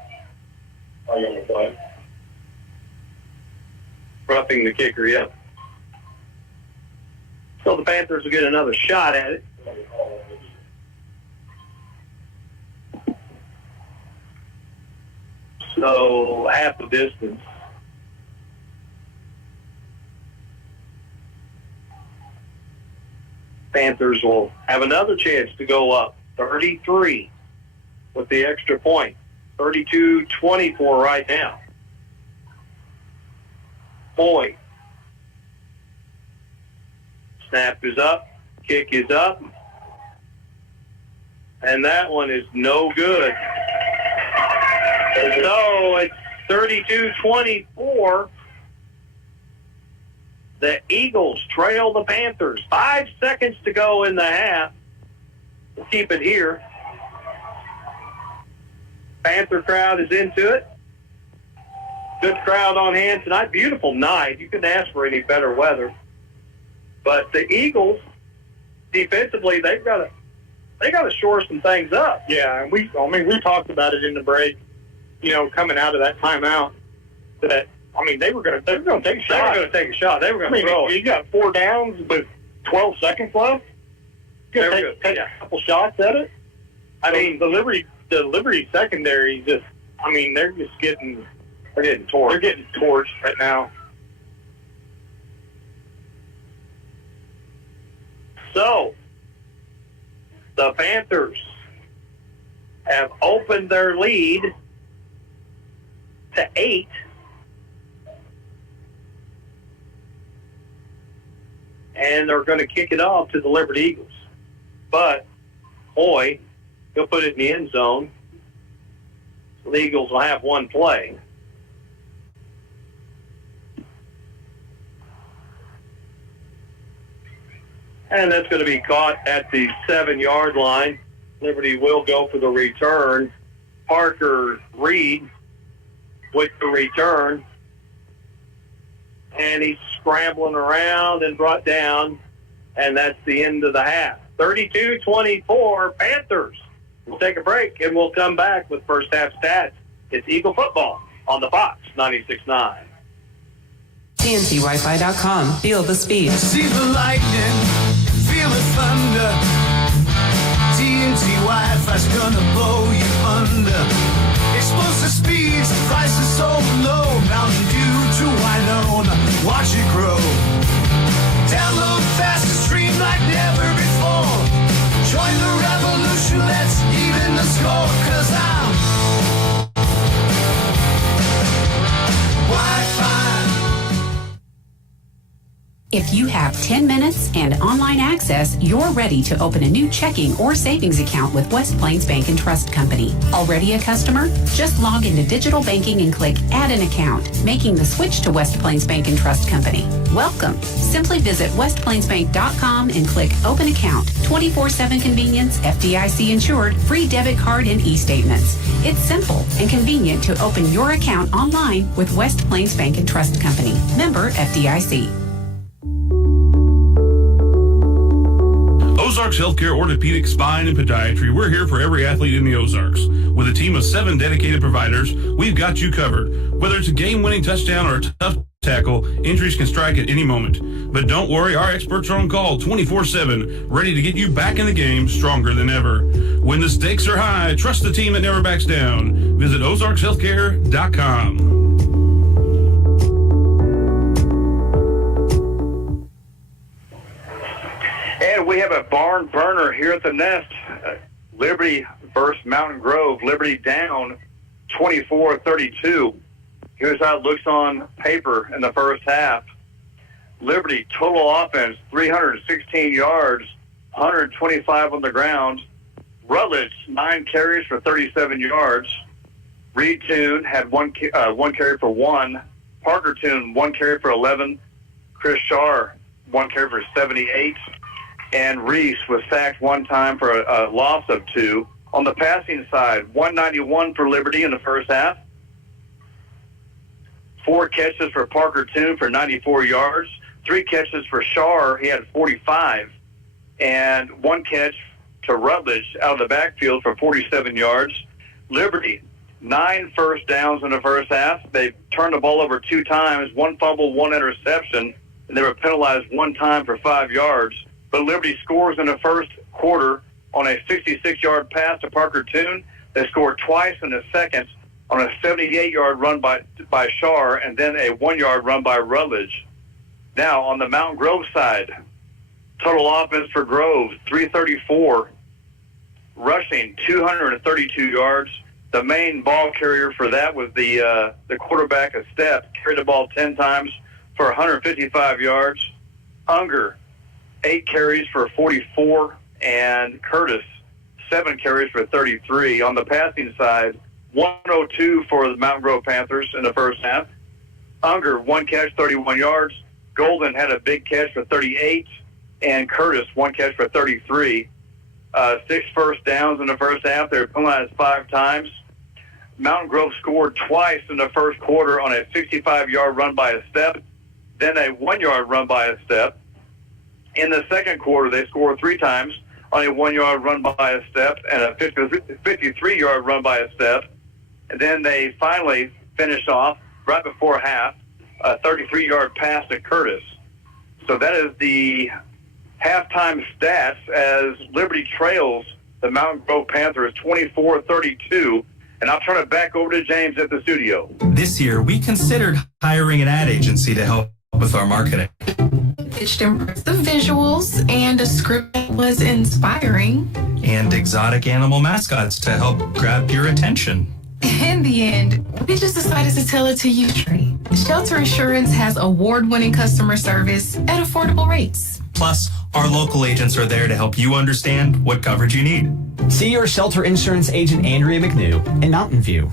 Roughing the kicker, yep. So the Panthers will get another shot at it. So half the distance. Panthers will have another chance to go up 33 with the extra point. 32-24 right now. Boy. Snap is up. Kick is up. And that one is no good. So it's 32-24. The Eagles trail the Panthers. 5 seconds to go in the half. We'll keep it here. Panther crowd is into it. Good crowd on hand tonight. Beautiful night. You couldn't ask for any better weather. But the Eagles, defensively, they got to shore some things up. Yeah, and we talked about it in the break. You know, coming out of that timeout, that they were going to take a shot. They were going to take a shot. They were going to throw it. You got 4 downs with 12 seconds left. You're going to take a couple shots at it. The Liberty secondary just, they're just getting torched. They're getting torched right now. So, the Panthers have opened their lead to 8. And they're going to kick it off to the Liberty Eagles. But, Hoy, he'll put it in the end zone. So the Eagles will have one play. And that's going to be caught at the 7-yard line. Liberty will go for the return. Parker Reed with the return. And he's scrambling around and brought down. And that's the end of the half. 32-24 Panthers. We'll take a break and we'll come back with first half stats. It's Eagle football on the Fox 96.9. TNTWiFi.com. Feel the speed. See the lightning, feel the thunder. TNT Wi-Fi's gonna blow you under. Explosive speeds, prices so low. Mountain Dew to Winona, watch it grow. Download fast and stream like never before. Join the revolution, let's even the score. 'Cause I'm Wi-Fi. If you have 10 minutes and online access, you're ready to open a new checking or savings account with West Plains Bank and Trust Company. Already a customer? Just log into digital banking and click Add an Account, making the switch to West Plains Bank and Trust Company. Welcome. Simply visit westplainsbank.com and click Open Account. 24/7 convenience, FDIC insured, free debit card and e-statements. It's simple and convenient to open your account online with West Plains Bank and Trust Company. Member FDIC. Ozarks Healthcare Orthopedic, Spine, and Podiatry. We're here for every athlete in the Ozarks. With a team of 7 dedicated providers, we've got you covered. Whether it's a game-winning touchdown or a tough tackle, injuries can strike at any moment. But don't worry, our experts are on call 24/7, ready to get you back in the game stronger than ever. When the stakes are high, trust the team that never backs down. Visit ozarkshealthcare.com. And we have a barn burner here at the Nest. Liberty versus Mountain Grove. Liberty down 24-32. Here's how it looks on paper in the first half. Liberty total offense, 316 yards, 125 on the ground. Rutledge, 9 carries for 37 yards. Reed Toon had one carry for 1. Parker Toon, 1 carry for 11. Chris Shar, 1 carry for 78. And Reese was sacked 1 time for a loss of 2. On the passing side, 191 for Liberty in the first half. 4 catches for Parker Toon for 94 yards. 3 catches for Shar, he had 45. And 1 catch to Rutledge out of the backfield for 47 yards. Liberty, 9 first downs in the first half. They turned the ball over 2 times, 1 fumble, 1 interception, and they were penalized 1 time for 5 yards. But Liberty scores in the first quarter on a 66-yard pass to Parker Toon. They scored twice in the second on a 78-yard run by Shar, and then a 1-yard run by Rutledge. Now, on the Mountain Grove side, total offense for Grove, 334. Rushing, 232 yards. The main ball carrier for that was the quarterback, a step, carried the ball 10 times for 155 yards. Unger, 8 carries for 44, and Curtis, 7 carries for 33. On the passing side, 102 for the Mountain Grove Panthers in the first half. Unger, 1 catch, 31 yards. Golden had a big catch for 38, and Curtis, 1 catch for 33. 6 first downs in the first half. They were penalized 5 times. Mountain Grove scored twice in the first quarter on a 65-yard run by a step, then a 1-yard run by a step. In the second quarter, they scored 3 times on a 1-yard run by a step and a 53-yard run by a step. And then they finally finished off right before half, a 33-yard pass to Curtis. So that is the halftime stats as Liberty trails the Mountain Grove Panthers 24-32. And I'll turn it back over to James at the studio. This year, we considered hiring an ad agency to help with our marketing. Pitched impressive visuals and a script that was inspiring. And exotic animal mascots to help grab your attention. In the end, we just decided to tell it to you straight. Shelter Insurance has award-winning customer service at affordable rates. Plus, our local agents are there to help you understand what coverage you need. See your Shelter Insurance agent Andrea McNew in Mountain View.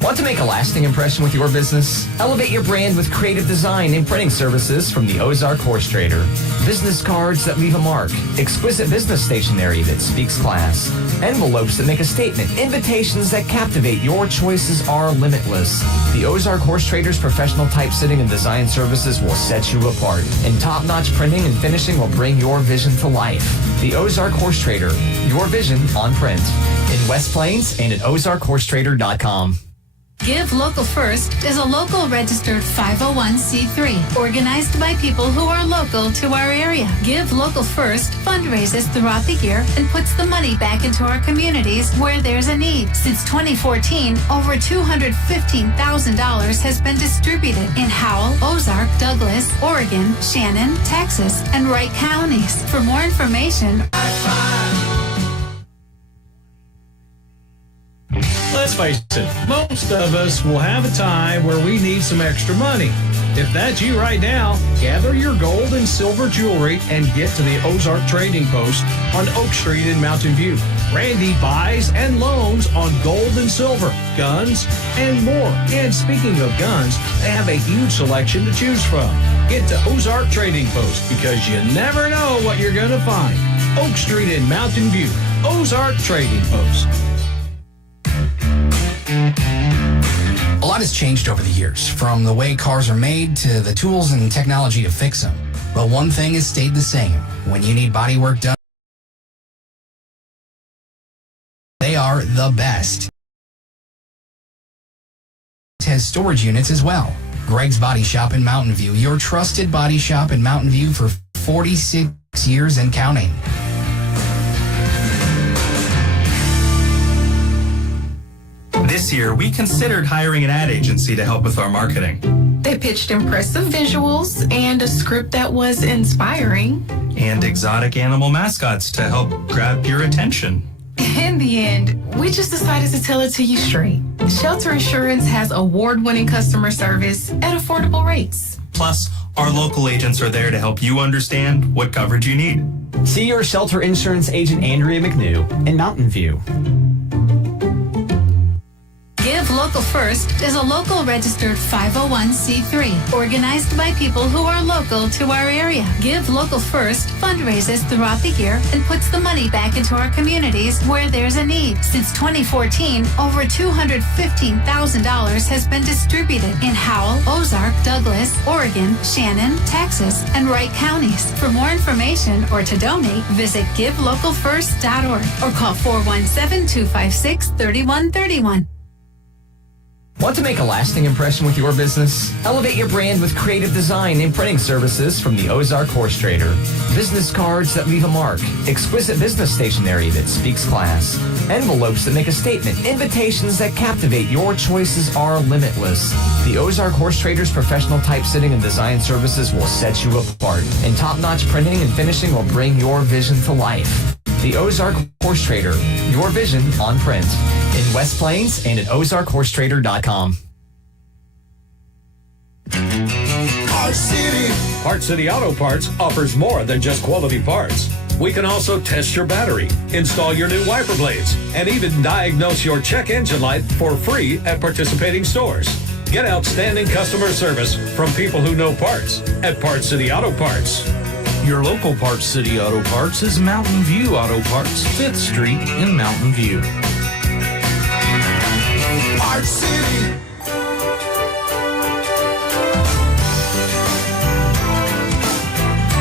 Want to make a lasting impression with your business? Elevate your brand with creative design and printing services from the Ozark Horse Trader. Business cards that leave a mark, exquisite business stationery that speaks class, envelopes that make a statement, invitations that captivate. Your choices are limitless. The Ozark Horse Trader's professional typesetting and design services will set you apart, and top-notch printing and finishing will bring your vision to life. The Ozark Horse Trader, your vision on print. In West Plains and at ozarkhorsetrader.com. Give Local First is a local registered 501c3 organized by people who are local to our area. Give Local First fundraises throughout the year and puts the money back into our communities where there's a need. Since 2014, over $215,000 has been distributed in Howell, Ozark, Douglas, Oregon, Shannon, Texas, and Wright counties. For more information, Let's face it, most of us will have a time where we need some extra money. If that's you right now, gather your gold and silver jewelry and get to the Ozark Trading Post on Oak Street in Mountain View. Randy buys and loans on gold and silver, guns, and more. And speaking of guns, they have a huge selection to choose from. Get to Ozark Trading Post because you never know what you're going to find. Oak Street in Mountain View, Ozark Trading Post. A lot has changed over the years, from the way cars are made to the tools and technology to fix them. But one thing has stayed the same. When you need body work done, they are the best. It has storage units as well. Greg's Body Shop in Mountain View, your trusted body shop in Mountain View for 46 years and counting. This year, we considered hiring an ad agency to help with our marketing. They pitched impressive visuals and a script that was inspiring. And exotic animal mascots to help grab your attention. In the end, we just decided to tell it to you straight. Shelter Insurance has award-winning customer service at affordable rates. Plus, our local agents are there to help you understand what coverage you need. See your Shelter Insurance agent Andrea McNew in Mountain View. Give Local First is a local registered 501c3 organized by people who are local to our area. Give Local First fundraises throughout the year and puts the money back into our communities where there's a need. Since 2014, over $215,000 has been distributed in Howell, Ozark, Douglas, Oregon, Shannon, Texas, and Wright counties. For more information or to donate, visit givelocalfirst.org or call 417-256-3131. Want to make a lasting impression with your business? Elevate your brand with creative design and printing services from the Ozark Horse Trader. Business cards that leave a mark, exquisite business stationery that speaks class, envelopes that make a statement, invitations that captivate. Your choices are limitless. The Ozark Horse Trader's professional typesetting and design services will set you apart, and top-notch printing and finishing will bring your vision to life. The Ozark Horse Trader, your vision on print. In West Plains and at ozarkhorsetrader.com. Parts City Auto Parts offers more than just quality parts. We can also test your battery, install your new wiper blades, and even diagnose your check engine light for free at participating stores. Get outstanding customer service from people who know parts at Parts City Auto Parts. Your local Parts City Auto Parts is Mountain View Auto Parts, 5th Street in Mountain View. Parts City.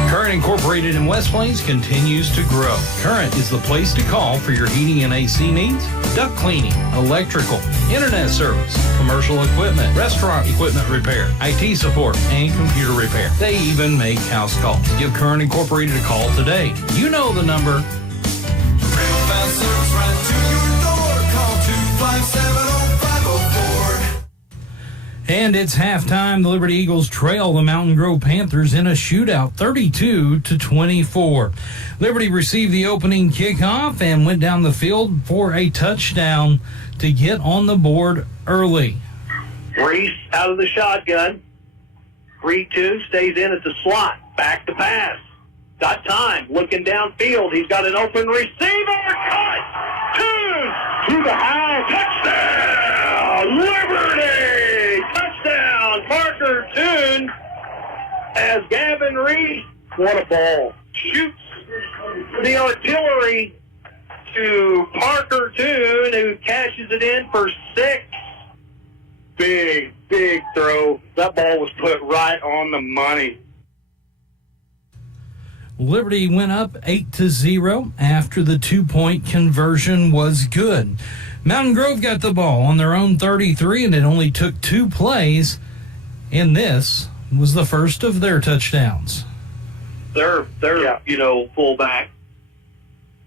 Current Incorporated in West Plains continues to grow. Current is the place to call for your heating and AC needs, duct cleaning, electrical, internet service, commercial equipment, restaurant equipment repair, IT support, and computer repair. They even make house calls. Give Current Incorporated a call today. You know the number. Real fast service right to your door. Call 257-0504. And it's halftime. The Liberty Eagles trail the Mountain Grove Panthers in a shootout, 32-24. Liberty received the opening kickoff and went down the field for a touchdown to get on the board early. Reese out of the shotgun. 3-2, stays in at the slot. Back to pass. Got time. Looking downfield. He's got an open receiver. Cut! Two! To the house. Touchdown! Liberty! Touchdown! Parker Toon as Gavin Reese. What a ball. Shoots the artillery to Parker Toon, who cashes it in for 6. Big throw. That ball was put right on the money. Liberty went up 8-0 after the 2-point conversion was good. Mountain Grove got the ball on their own 33, and it only took 2 plays, and this was the first of their touchdowns. They're fullback.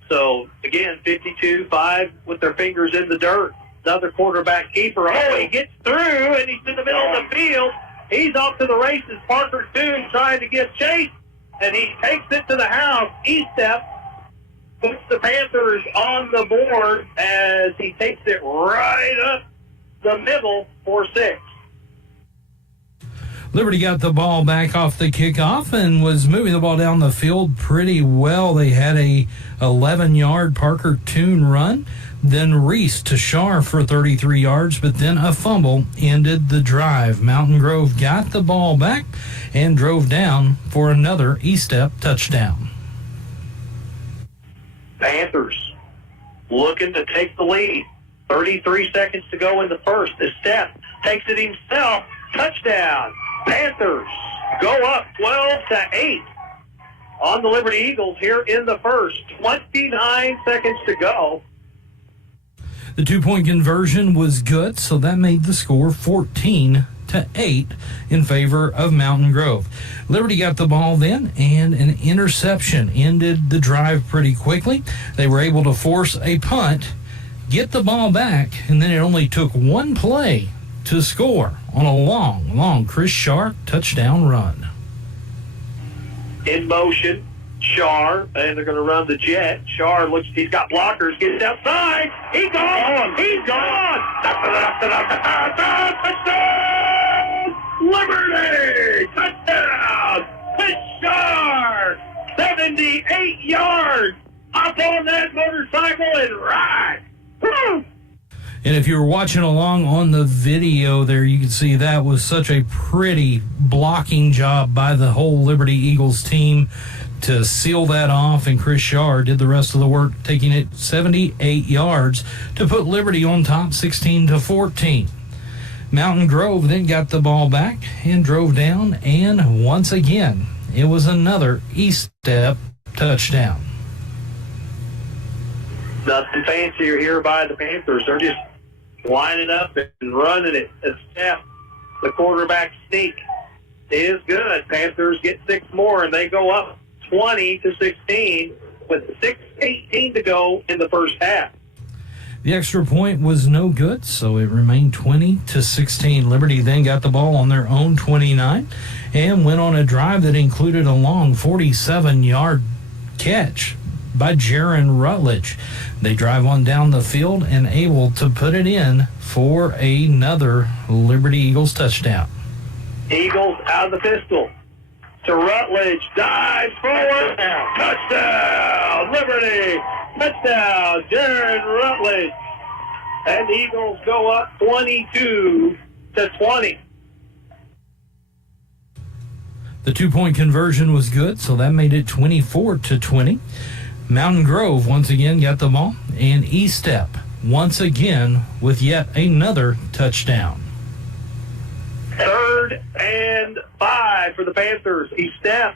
So, again, 52-5 with their fingers in the dirt. Another quarterback keeper. Oh, he gets through, and he's in the middle of the field. He's off to the races. Parker Toon trying to get chased, and he takes it to the house. E-step puts the Panthers on the board as he takes it right up the middle for 6. Liberty got the ball back off the kickoff and was moving the ball down the field pretty well. They had a 11-yard Parker Toon run, then Reese to Shar for 33 yards, but then a fumble ended the drive. Mountain Grove got the ball back and drove down for another E-step touchdown. Panthers looking to take the lead. 33 seconds to go in the first. The step takes it himself. Touchdown. Panthers go up 12-8 on the Liberty Eagles here in the first. 29 seconds to go. The 2-point conversion was good, so that made the score 14-8 in favor of Mountain Grove. Liberty got the ball then, and an interception ended the drive pretty quickly. They were able to force a punt, get the ball back, and then it only took 1 play to score on a long Chris Shar touchdown run. In motion, Shar, and they're going to run the jet. Shar looks, he's got blockers, gets outside. He's gone! He's gone! Touchdown! Liberty! Touchdown! Chris Shar! 78 yards! Up on that motorcycle and ride! Woo! And if you were watching along on the video there, you can see that was such a pretty blocking job by the whole Liberty Eagles team to seal that off, and Chris Shar did the rest of the work, taking it 78 yards to put Liberty on top 16-14. Mountain Grove then got the ball back and drove down, and once again, it was another E-step touchdown. Nothing fancier here by the Panthers. lining up and running it. A step, the quarterback sneak is good. Panthers get 6 more, and they go up 20-16 with 6:18 to go in the first half. The extra point was no good, so it remained 20-16. Liberty then got the ball on their own 29 and went on a drive that included a long 47-yard catch by Jaron Rutledge. They drive on down the field and able to put it in for another Liberty Eagles touchdown. Eagles out of the pistol to Rutledge, dives forward, touchdown, Liberty, touchdown, Jaron Rutledge. And the Eagles go up 22-20. The 2-point conversion was good, so that made it 24-20. Mountain Grove once again got the ball, and E-Step once again with yet another touchdown. 3rd and 5 for the Panthers. E-Step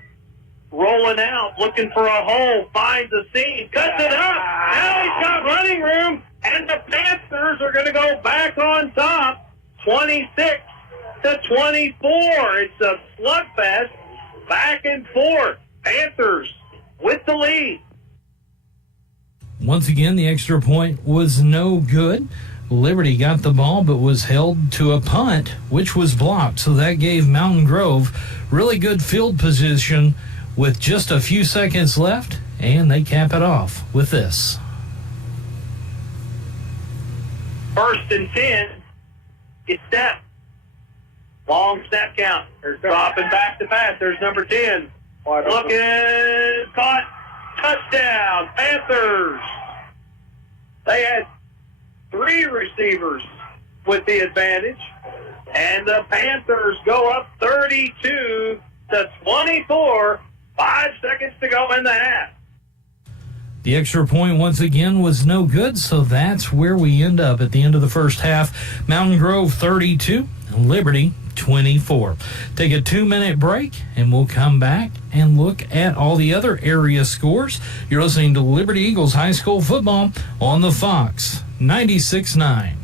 rolling out, looking for a hole, finds a seam, cuts it up. Now he's got running room, and the Panthers are going to go back on top, 26-24. It's a slugfest, back and forth. Panthers with the lead. Once again, the extra point was no good. Liberty got the ball but was held to a punt, which was blocked. So that gave Mountain Grove really good field position with just a few seconds left, and they cap it off with this. 1st and 10. It's step. Long snap count. They're dropping back to pass. There's number 10. Looking, caught, touchdown, Panthers. They had 3 receivers with the advantage, and the Panthers go up 32-24. 5 seconds to go in the half. The extra point once again was no good, so that's where we end up at the end of the first half. Mountain Grove 32, Liberty 24. Take a 2-minute break, and we'll come back and look at all the other area scores. You're listening to Liberty Eagles High School Football on the Fox 96.9.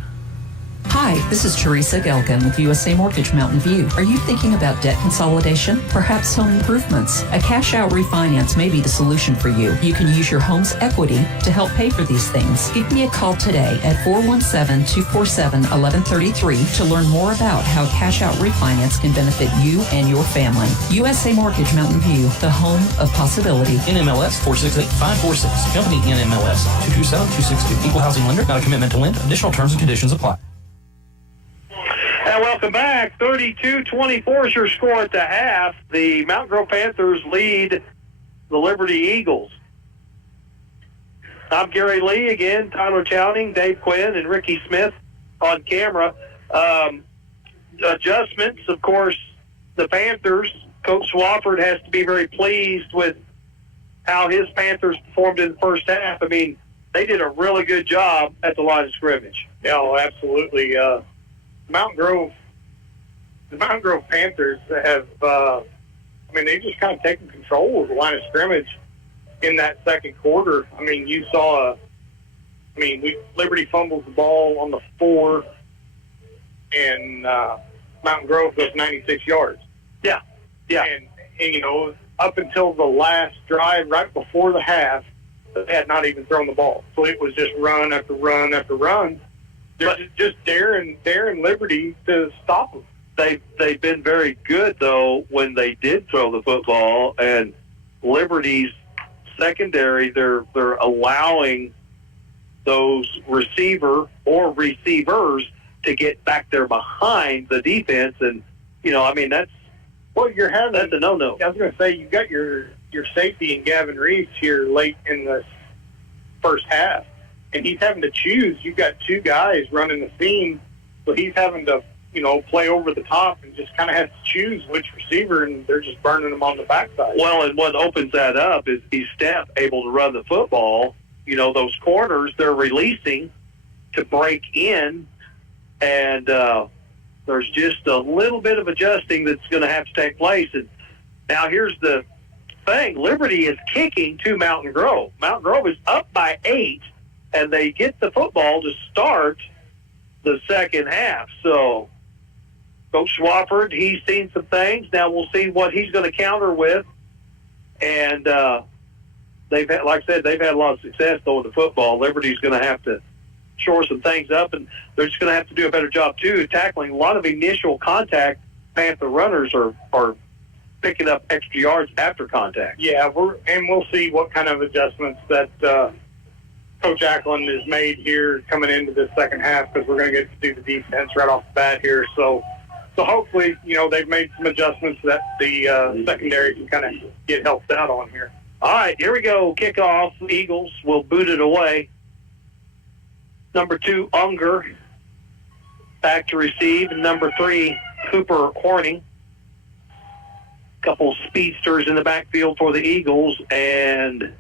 Hi, this is Teresa Gelkin with USA Mortgage Mountain View. Are you thinking about debt consolidation? Perhaps home improvements? A cash-out refinance may be the solution for you. You can use your home's equity to help pay for these things. Give me a call today at 417-247-1133 to learn more about how cash-out refinance can benefit you and your family. USA Mortgage Mountain View, the home of possibility. NMLS 468546. Company NMLS 227262. Equal housing lender. Not a commitment to lend. Additional terms and conditions apply. And welcome back. 32-24 is your score at the half. The Mountain Grove Panthers lead the Liberty Eagles. I'm Gary Lee again, Tyler Chowning, Dave Quinn, and Ricky Smith on camera. Adjustments, of course, the Panthers, Coach Swafford has to be very pleased with how his Panthers performed in the first half. I mean, they did a really good job at the line of scrimmage. Yeah, absolutely. The Mountain Grove Panthers have, they just kind of taken control of the line of scrimmage in that second quarter. I mean, you saw, Liberty fumbles the ball on the 4, and Mountain Grove goes 96 yards. Yeah. And up until the last drive, right before the half, they had not even thrown the ball. So it was just run after run after run. They're just daring Liberty to stop them. They've been very good, though, when they did throw the football, and Liberty's secondary, they're allowing those receiver or receivers to get back there behind the defense, and that's that's a no-no. I was going to say, you got your safety in Gavin Reeves here late in the first half, and he's having to choose. You've got 2 guys running the seam, so he's having to play over the top and just kind of has to choose which receiver, and they're just burning them on the backside. Well, and what opens that up is E-Step able to run the football. Those corners they're releasing to break in, and there's just a little bit of adjusting that's going to have to take place. And now here's the thing. Liberty is kicking to Mountain Grove. Mountain Grove is up by 8, and they get the football to start the second half. So Coach Swafford, he's seen some things. Now we'll see what he's going to counter with. And they've had, like I said, they've had a lot of success throwing the football. Liberty's going to have to shore some things up, and they're just going to have to do a better job too tackling a lot of initial contact. Panther runners are picking up extra yards after contact. Yeah, we'll see what kind of adjustments that Coach Ackland has made here coming into the second half, because we're going to get to do the defense right off the bat here. So hopefully, they've made some adjustments that the secondary can kind of get helped out on here. All right, here we go. Kickoff. Eagles will boot it away. Number 2, Unger, back to receive. Number 3, Cooper Horning. Couple speedsters in the backfield for the Eagles, and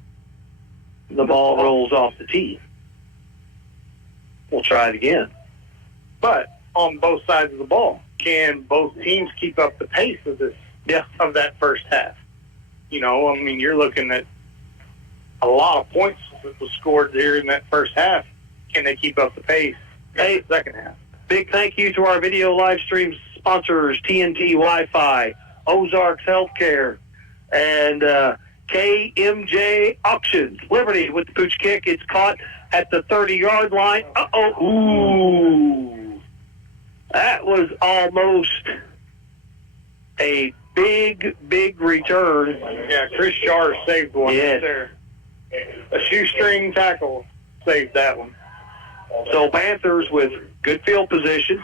the ball rolls off the tee. We'll try it again. But on both sides of the ball, can both teams keep up the pace of this? Yeah, of that first half. You're looking at a lot of points that was scored there in that first half. Can they keep up the pace in the second half? Big thank you to our video live stream sponsors, TNT Wi-Fi, Ozarks Healthcare, and KMJ Auctions. Liberty with the pooch kick. It's caught at the 30-yard line. Ooh. That was almost a big return. Yeah, Chris Shar saved one yes. there. A shoestring tackle saved that one. So Panthers with good field position.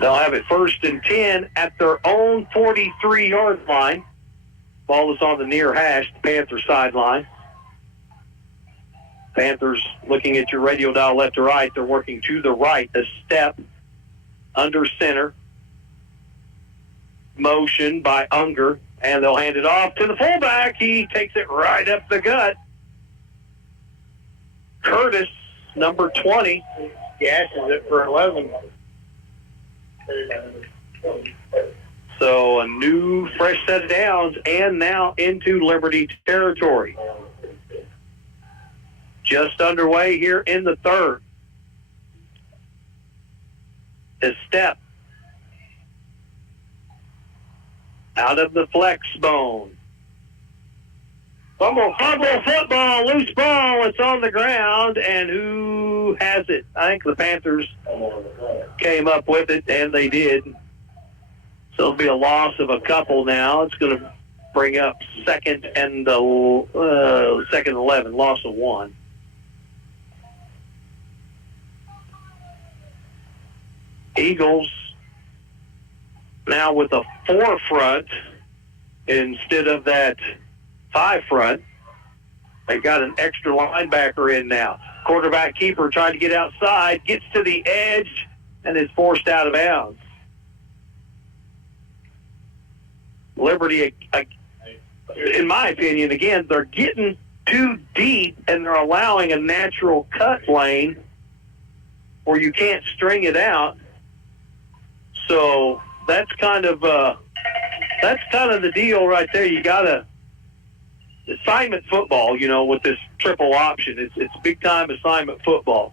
They'll have it 1st and 10 at their own 43-yard line. Ball is on the near hash, the Panther sideline. Panthers looking at your radio dial left to right. They're working to the right, a step under center. Motion by Unger, and they'll hand it off to the fullback. He takes it right up the gut. Curtis, number 20. Gashes it for 11. So a new fresh set of downs, and now into Liberty territory. Just underway here in the third. A step out of the flex bone. Fumble football, loose ball. It's on the ground, and who has it? I think the Panthers came up with it, and they did. So it'll be a loss of a couple now. It's going to bring up second and 11, loss of 1. Eagles now with a 4 front instead of that 5 front. They got an extra linebacker in now. Quarterback keeper trying to get outside, gets to the edge, and is forced out of bounds. Liberty, in my opinion, again, they're getting too deep, and they're allowing a natural cut lane where you can't string it out. So that's kind of the deal right there. You got to assignment football, with this triple option. It's big time assignment football.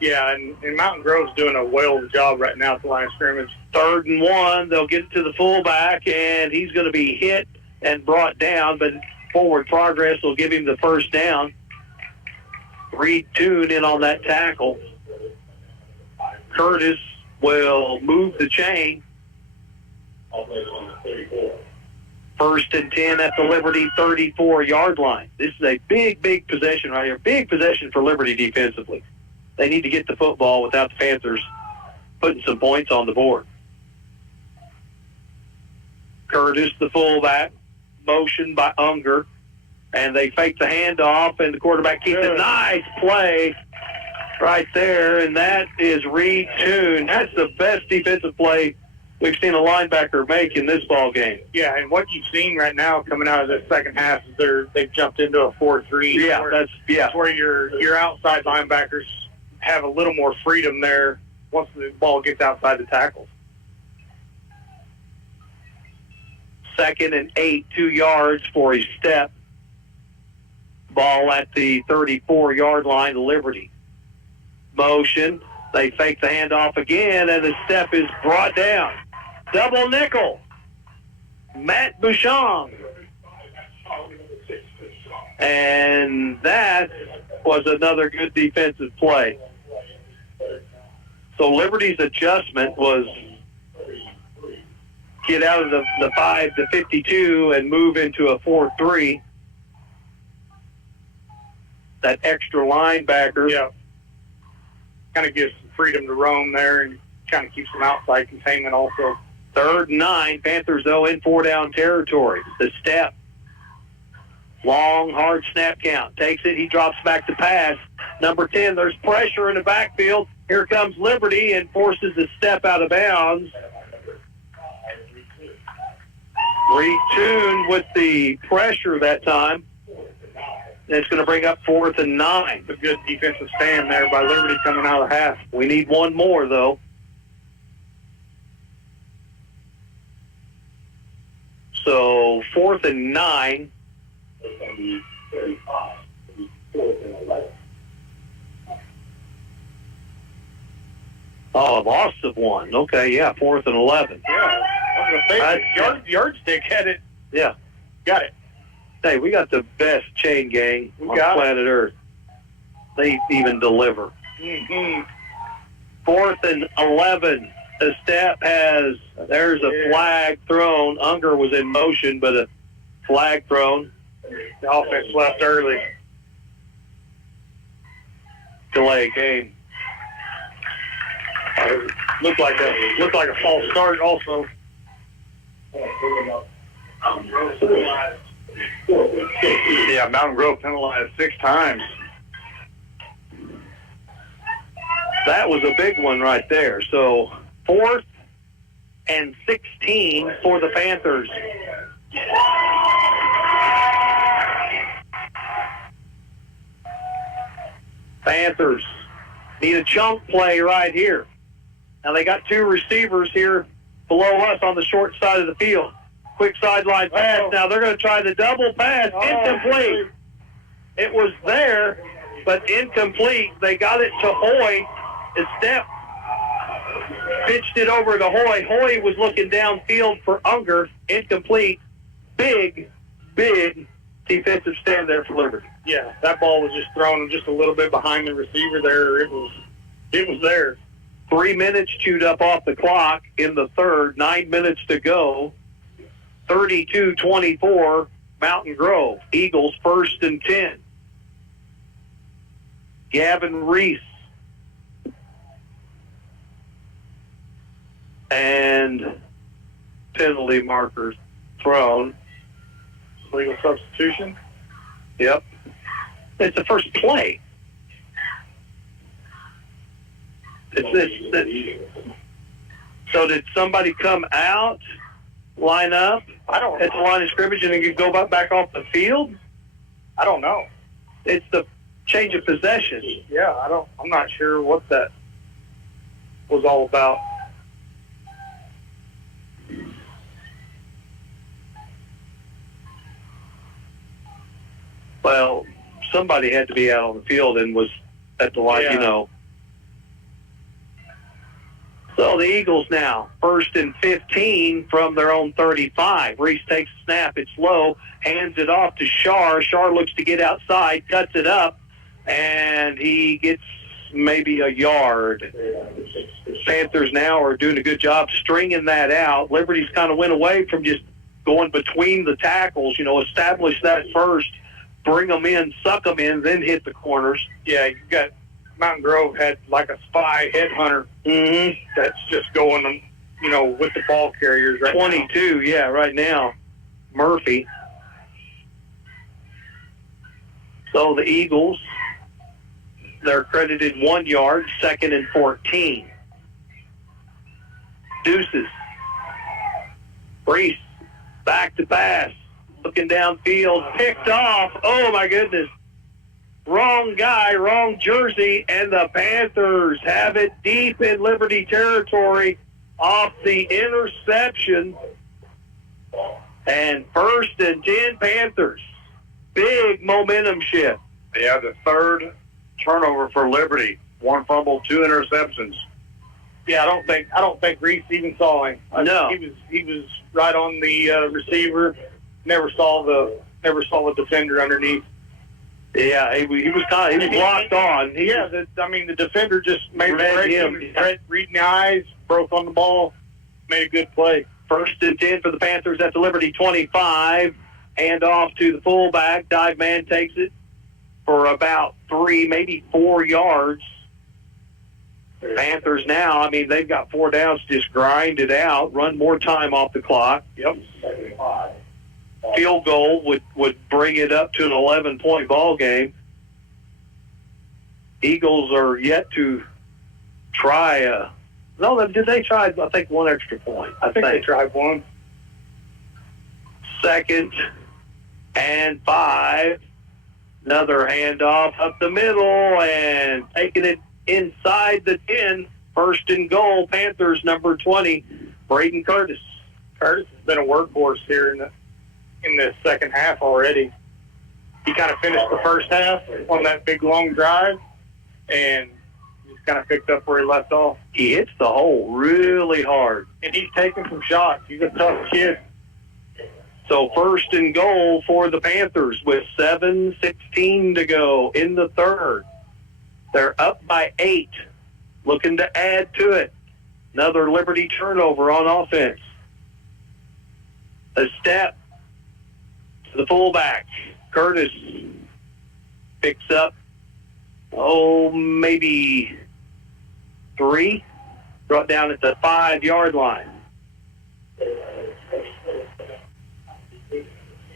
Yeah, and Mountain Grove's doing a whale job right now at the line of scrimmage. 3rd and 1, they'll get it to the fullback, and he's going to be hit and brought down, but forward progress will give him the first down. Reed Toon in on that tackle. Curtis will move the chain. 1st and 10 at the Liberty 34-yard line. This is a big possession right here. Big possession for Liberty defensively. They need to get the football without the Panthers putting some points on the board. Curtis, the fullback, motion by Unger, and they fake the handoff, and the quarterback keeps it. Nice play right there, and that is Reed Toon. That's the best defensive play we've seen a linebacker make in this ball game. Yeah, and what you've seen right now coming out of the second half is they've jumped into a 4-3. Yeah, where your outside linebackers have a little more freedom there once the ball gets outside the tackles. 2nd and 8, 2 yards for a step. Ball at the 34-yard line to Liberty. Motion. They fake the handoff again, and the step is brought down. Double nickel. Matt Bouchon. And that was another good defensive play. So Liberty's adjustment was get out of the 5 to 52 and move into a 4-3. That extra linebacker. Yeah. Kind of gives some freedom to roam there and kind of keeps them outside containment also. 3rd and 9. Panthers, though, in 4-down territory. The step. Long, hard snap count. Takes it. He drops back to pass. Number 10, there's pressure in the backfield. Here comes Liberty and forces the step out of bounds. Retuned with the pressure that time. It's going to bring up 4th and 9. A good defensive stand there by Liberty coming out of the half. We need one more, though. So 4th and 9. Oh, loss of 1. Okay, yeah, 4th and 11. Yeah, I was going to say, yardstick had it. Yeah. Got it. Hey, we got the best chain gang on got it. planet Earth. They even deliver. Mm-hmm. 4th and 11. The step has, there's a flag thrown. Unger was in motion, but a flag thrown. The offense left early. Delay game. Looked like a false start also. Yeah, Mountain Grove penalized 6 times. That was a big one right there. So 4th and 16 for the Panthers. Panthers need a chunk play right here. Now they got 2 receivers here below us on the short side of the field. Quick sideline pass. Now they're going to try the double pass. Incomplete. It was there, but incomplete. They got it to Hoy. His step pitched it over to Hoy. Hoy was looking downfield for Unger. Incomplete. Big defensive stand there for Liberty. Yeah, that ball was just thrown just a little bit behind the receiver there. It was there. 3 minutes chewed up off the clock in the third. 9 minutes to go. 32-24, Mountain Grove. Eagles 1st and 10. Gavin Reese. And penalty markers thrown. Legal substitution? Yep. It's the first play. So did somebody come out, line up I don't at the line of scrimmage, and then you go back off the field? I don't know. It's the change of possession. Yeah, I'm not sure what that was all about. Well, somebody had to be out on the field and was at the line, you know. So the Eagles now, 1st and 15 from their own 35. Reese takes a snap. It's low, hands it off to Shar. Shar looks to get outside, cuts it up, and he gets maybe a yard. Panthers now are doing a good job stringing that out. Liberty's kind of went away from just going between the tackles, establish that first, bring them in, suck them in, then hit the corners. Yeah, you got Mountain Grove had like a spy headhunter that's just going, with the ball carriers right 22, now. Right now. Murphy. So the Eagles, they're credited 1 yard, 2nd and 14. Deuces. Reese, back to pass. Looking downfield, picked off. Oh, my goodness. Wrong guy, wrong jersey, and the Panthers have it deep in Liberty territory off the interception. And 1st and 10 Panthers. big momentum shift. Yeah, the third turnover for Liberty. 1 fumble, 2 interceptions. Yeah, I don't think Reese even saw him. No. He was right on the receiver. Never saw the defender underneath. Yeah, he was locked on. The defender just made read him. Reading the eyes, broke on the ball, made a good play. 1st and 10 for the Panthers at the Liberty 25. Hand off to the fullback. Dive man takes it for about 3, maybe 4 yards. Panthers now, they've got 4 downs, just grind it out, run more time off the clock. Yep. Field goal would bring it up to an 11-point ball game. Eagles are yet to try did they try, I think, 1 extra point? I think they tried 1. 2nd and 5. Another handoff up the middle and taking it inside the 10. 1st and goal, Panthers, number 20, Braden Curtis. Curtis has been a workhorse here in the second half already. He kind of finished the first half on that big long drive, and he's kind of picked up where he left off. He hits the hole really hard. And he's taking some shots. He's a tough kid. So 1st and goal for the Panthers with 7:16 to go in the 3rd. They're up by 8, looking to add to it. Another Liberty turnover on offense. A step to the fullback. Curtis picks up, maybe 3. Brought down at the 5-yard line.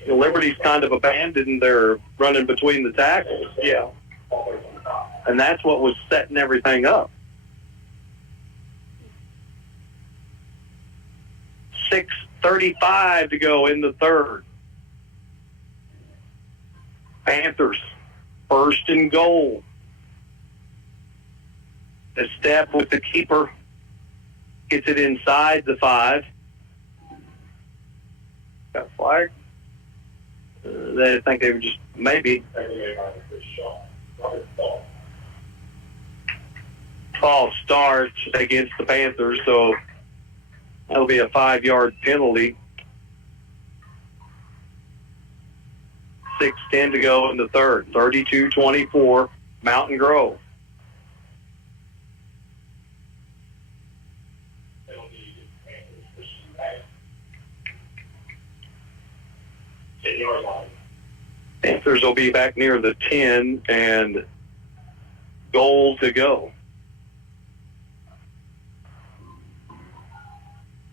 The Liberty's kind of abandoned their running between the tackles. Yeah. And that's what was setting everything up. 6:35 to go in the 3rd. Panthers, 1st and goal. A step with the keeper. Gets it inside the 5. Got flag. They think they were just maybe. False start against the Panthers, so that'll be a 5-yard penalty. 6:10 to go in the 3rd. 32-24, Mountain Grove. Panthers will be back near the 10 and goal to go.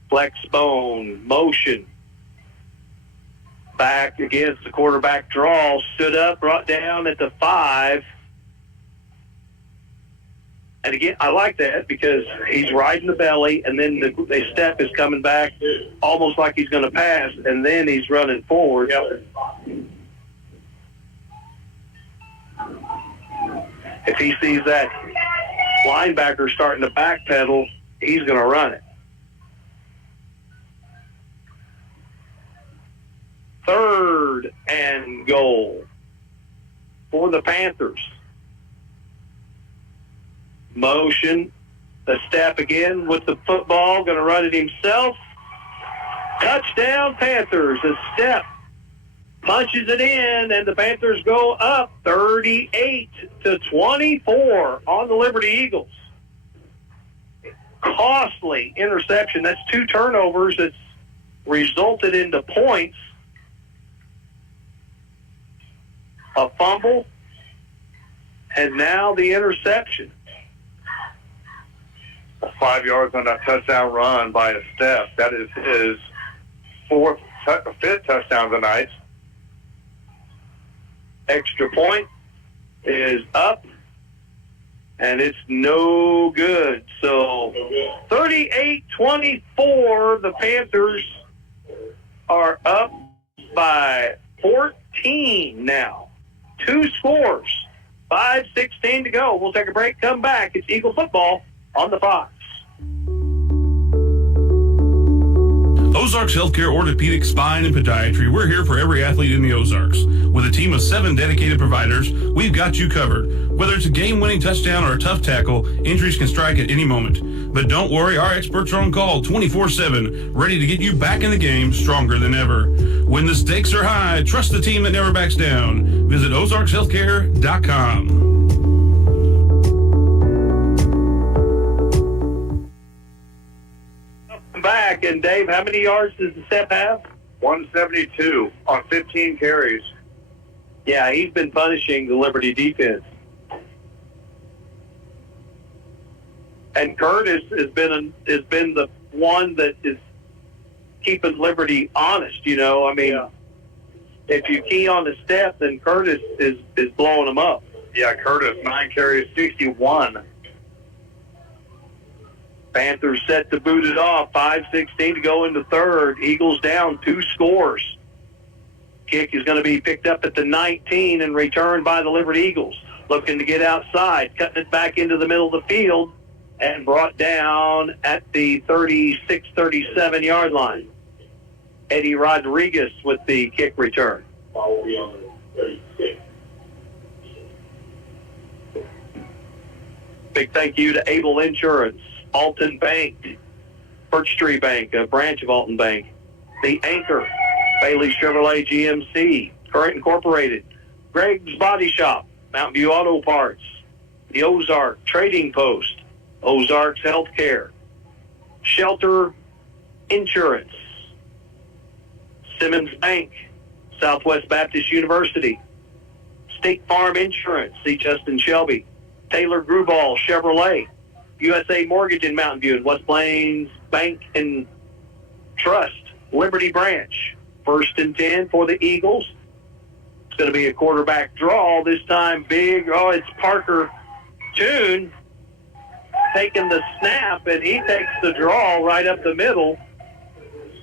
Flex bone, motion. Back against the quarterback draw, stood up, brought down at the 5. And again, I like that because he's riding the belly, and then the step is coming back almost like he's going to pass, and then he's running forward. Yep. If he sees that linebacker starting to backpedal, he's going to run it. 3rd and goal for the Panthers. Motion, a step again with the football, going to run it himself. Touchdown Panthers, a step. Punches it in, and the Panthers go up 38-24 on the Liberty Eagles. Costly interception. That's 2 turnovers that's resulted into points. A fumble, and now the interception. 5 yards on that touchdown run by a step. That is his 5th touchdown tonight. Extra point is up, and it's no good. So 38-24, the Panthers are up by 14 now. 2 scores, 5:16 to go. We'll take a break, come back. It's Eagle football on the Fox. Ozarks Healthcare Orthopedic Spine and Podiatry, we're here for every athlete in the Ozarks. With a team of 7 dedicated providers, we've got you covered. Whether it's a game-winning touchdown or a tough tackle, injuries can strike at any moment. But don't worry, our experts are on call 24/7, ready to get you back in the game stronger than ever. When the stakes are high, trust the team that never backs down. Visit ozarkshealthcare.com. Back, and Dave, how many yards does the Step have? 172 on 15 carries. Yeah, he's been punishing the Liberty defense. And Curtis has been the one that is keeping Liberty honest, you know. I mean, if you key on the Step, then Curtis is blowing them up. Yeah, Curtis, 9 carries, 61. Panthers set to boot it off. 5:16 to go in the third. Eagles down 2 scores. Kick is going to be picked up at the 19 and returned by the Liberty Eagles. Looking to get outside, cutting it back into the middle of the field, and brought down at the 36, 37-yard line. Eddie Rodriguez with the kick return. Big thank you to Able Insurance, Alton Bank, Birch Tree Bank, a branch of Alton Bank, The Anchor, Bailey Chevrolet GMC, Current Incorporated, Greg's Body Shop, Mountain View Auto Parts, the Ozark Trading Post, Ozarks Healthcare, Shelter Insurance, Simmons Bank, Southwest Baptist University, State Farm Insurance, see Justin Shelby, Taylor Gruball Chevrolet, USA Mortgage in Mountain View, and West Plains Bank and Trust, Liberty Branch. 1st and 10 for the Eagles. It's going to be a quarterback draw. This time big. Oh, it's Parker Toon taking the snap, and he takes the draw right up the middle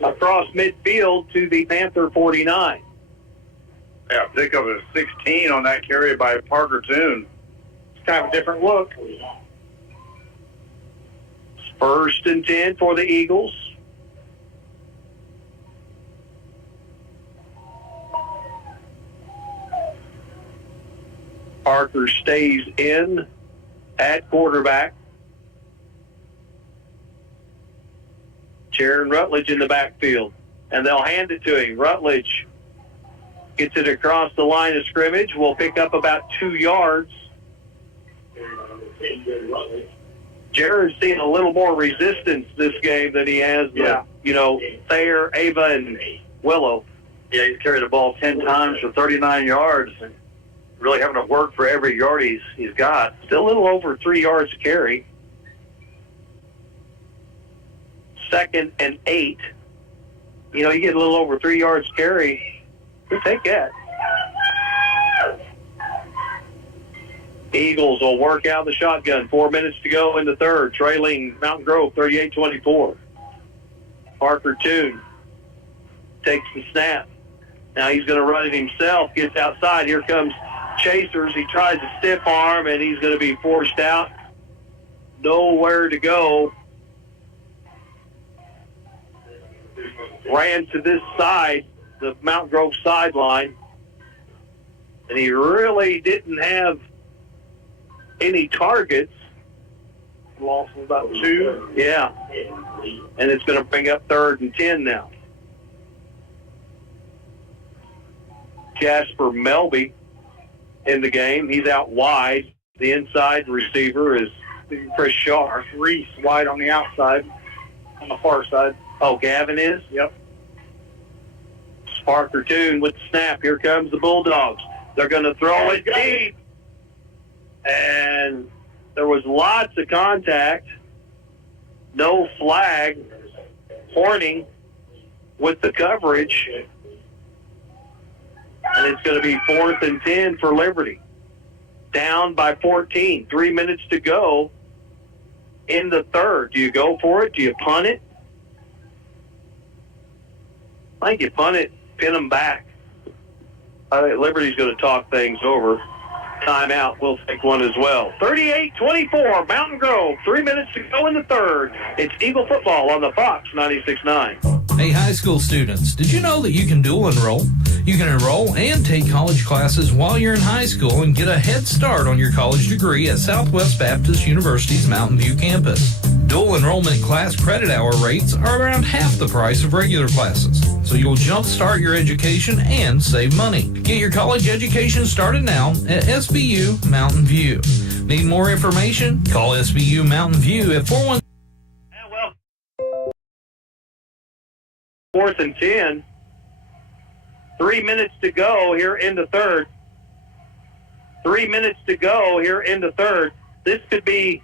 across midfield to the Panther 49. Yeah, pickup is 16 on that carry by Parker Toon. It's kind of a different look. 1st and 10 for the Eagles. Parker stays in at quarterback. Jaron Rutledge in the backfield, and they'll hand it to him. Rutledge gets it across the line of scrimmage. Will pick up about 2 yards. Jaron's seen a little more resistance this game than he has, Thayer, Ava, and Willow. Yeah, he's carried the ball 10 times for 39 yards. And really having to work for every yard he's got. Still a little over 3 yards to carry. 2nd and 8. You get a little over 3 yards carry. You take that. Eagles will work out the shotgun. 4 minutes to go in the third. Trailing Mountain Grove 38-24. Parker Toon takes the snap. Now he's going to run it himself. Gets outside. Here comes Chasers. He tries to stiff arm, and he's going to be forced out. Nowhere to go. Ran to this side, the Mountain Grove sideline, and he really didn't have any targets. Lost about 2. Yeah. And it's going to bring up 3rd and 10 now. Jasper Melby in the game. He's out wide. The inside receiver is Chris Shaw. Reese wide on the outside, on the far side. Oh, Gavin is? Yep. Parker Toon with the snap. Here comes the Bulldogs. They're going to throw it deep. And there was lots of contact. No flag. Horning with the coverage. And it's going to be 4th and 10 for Liberty. Down by 14. 3 minutes to go in the third. Do you go for it? Do you punt it? I think you punt it, pin them back. I think Liberty's going to talk things over. Timeout. We'll take one as well. 38-24, Mountain Grove. 3 minutes to go in the third. It's Eagle football on the Fox 96.9. Hey, high school students, did you know that you can dual enroll? You can enroll and take college classes while you're in high school and get a head start on your college degree at Southwest Baptist University's Mountain View campus. Dual enrollment class credit hour rates are around half the price of regular classes, so you'll jumpstart your education and save money. Get your college education started now at SBU Mountain View. Need more information? Call SBU Mountain View at 417. 4th and 10. 3 minutes to go here in the third. 3 minutes to go here in the third. This could be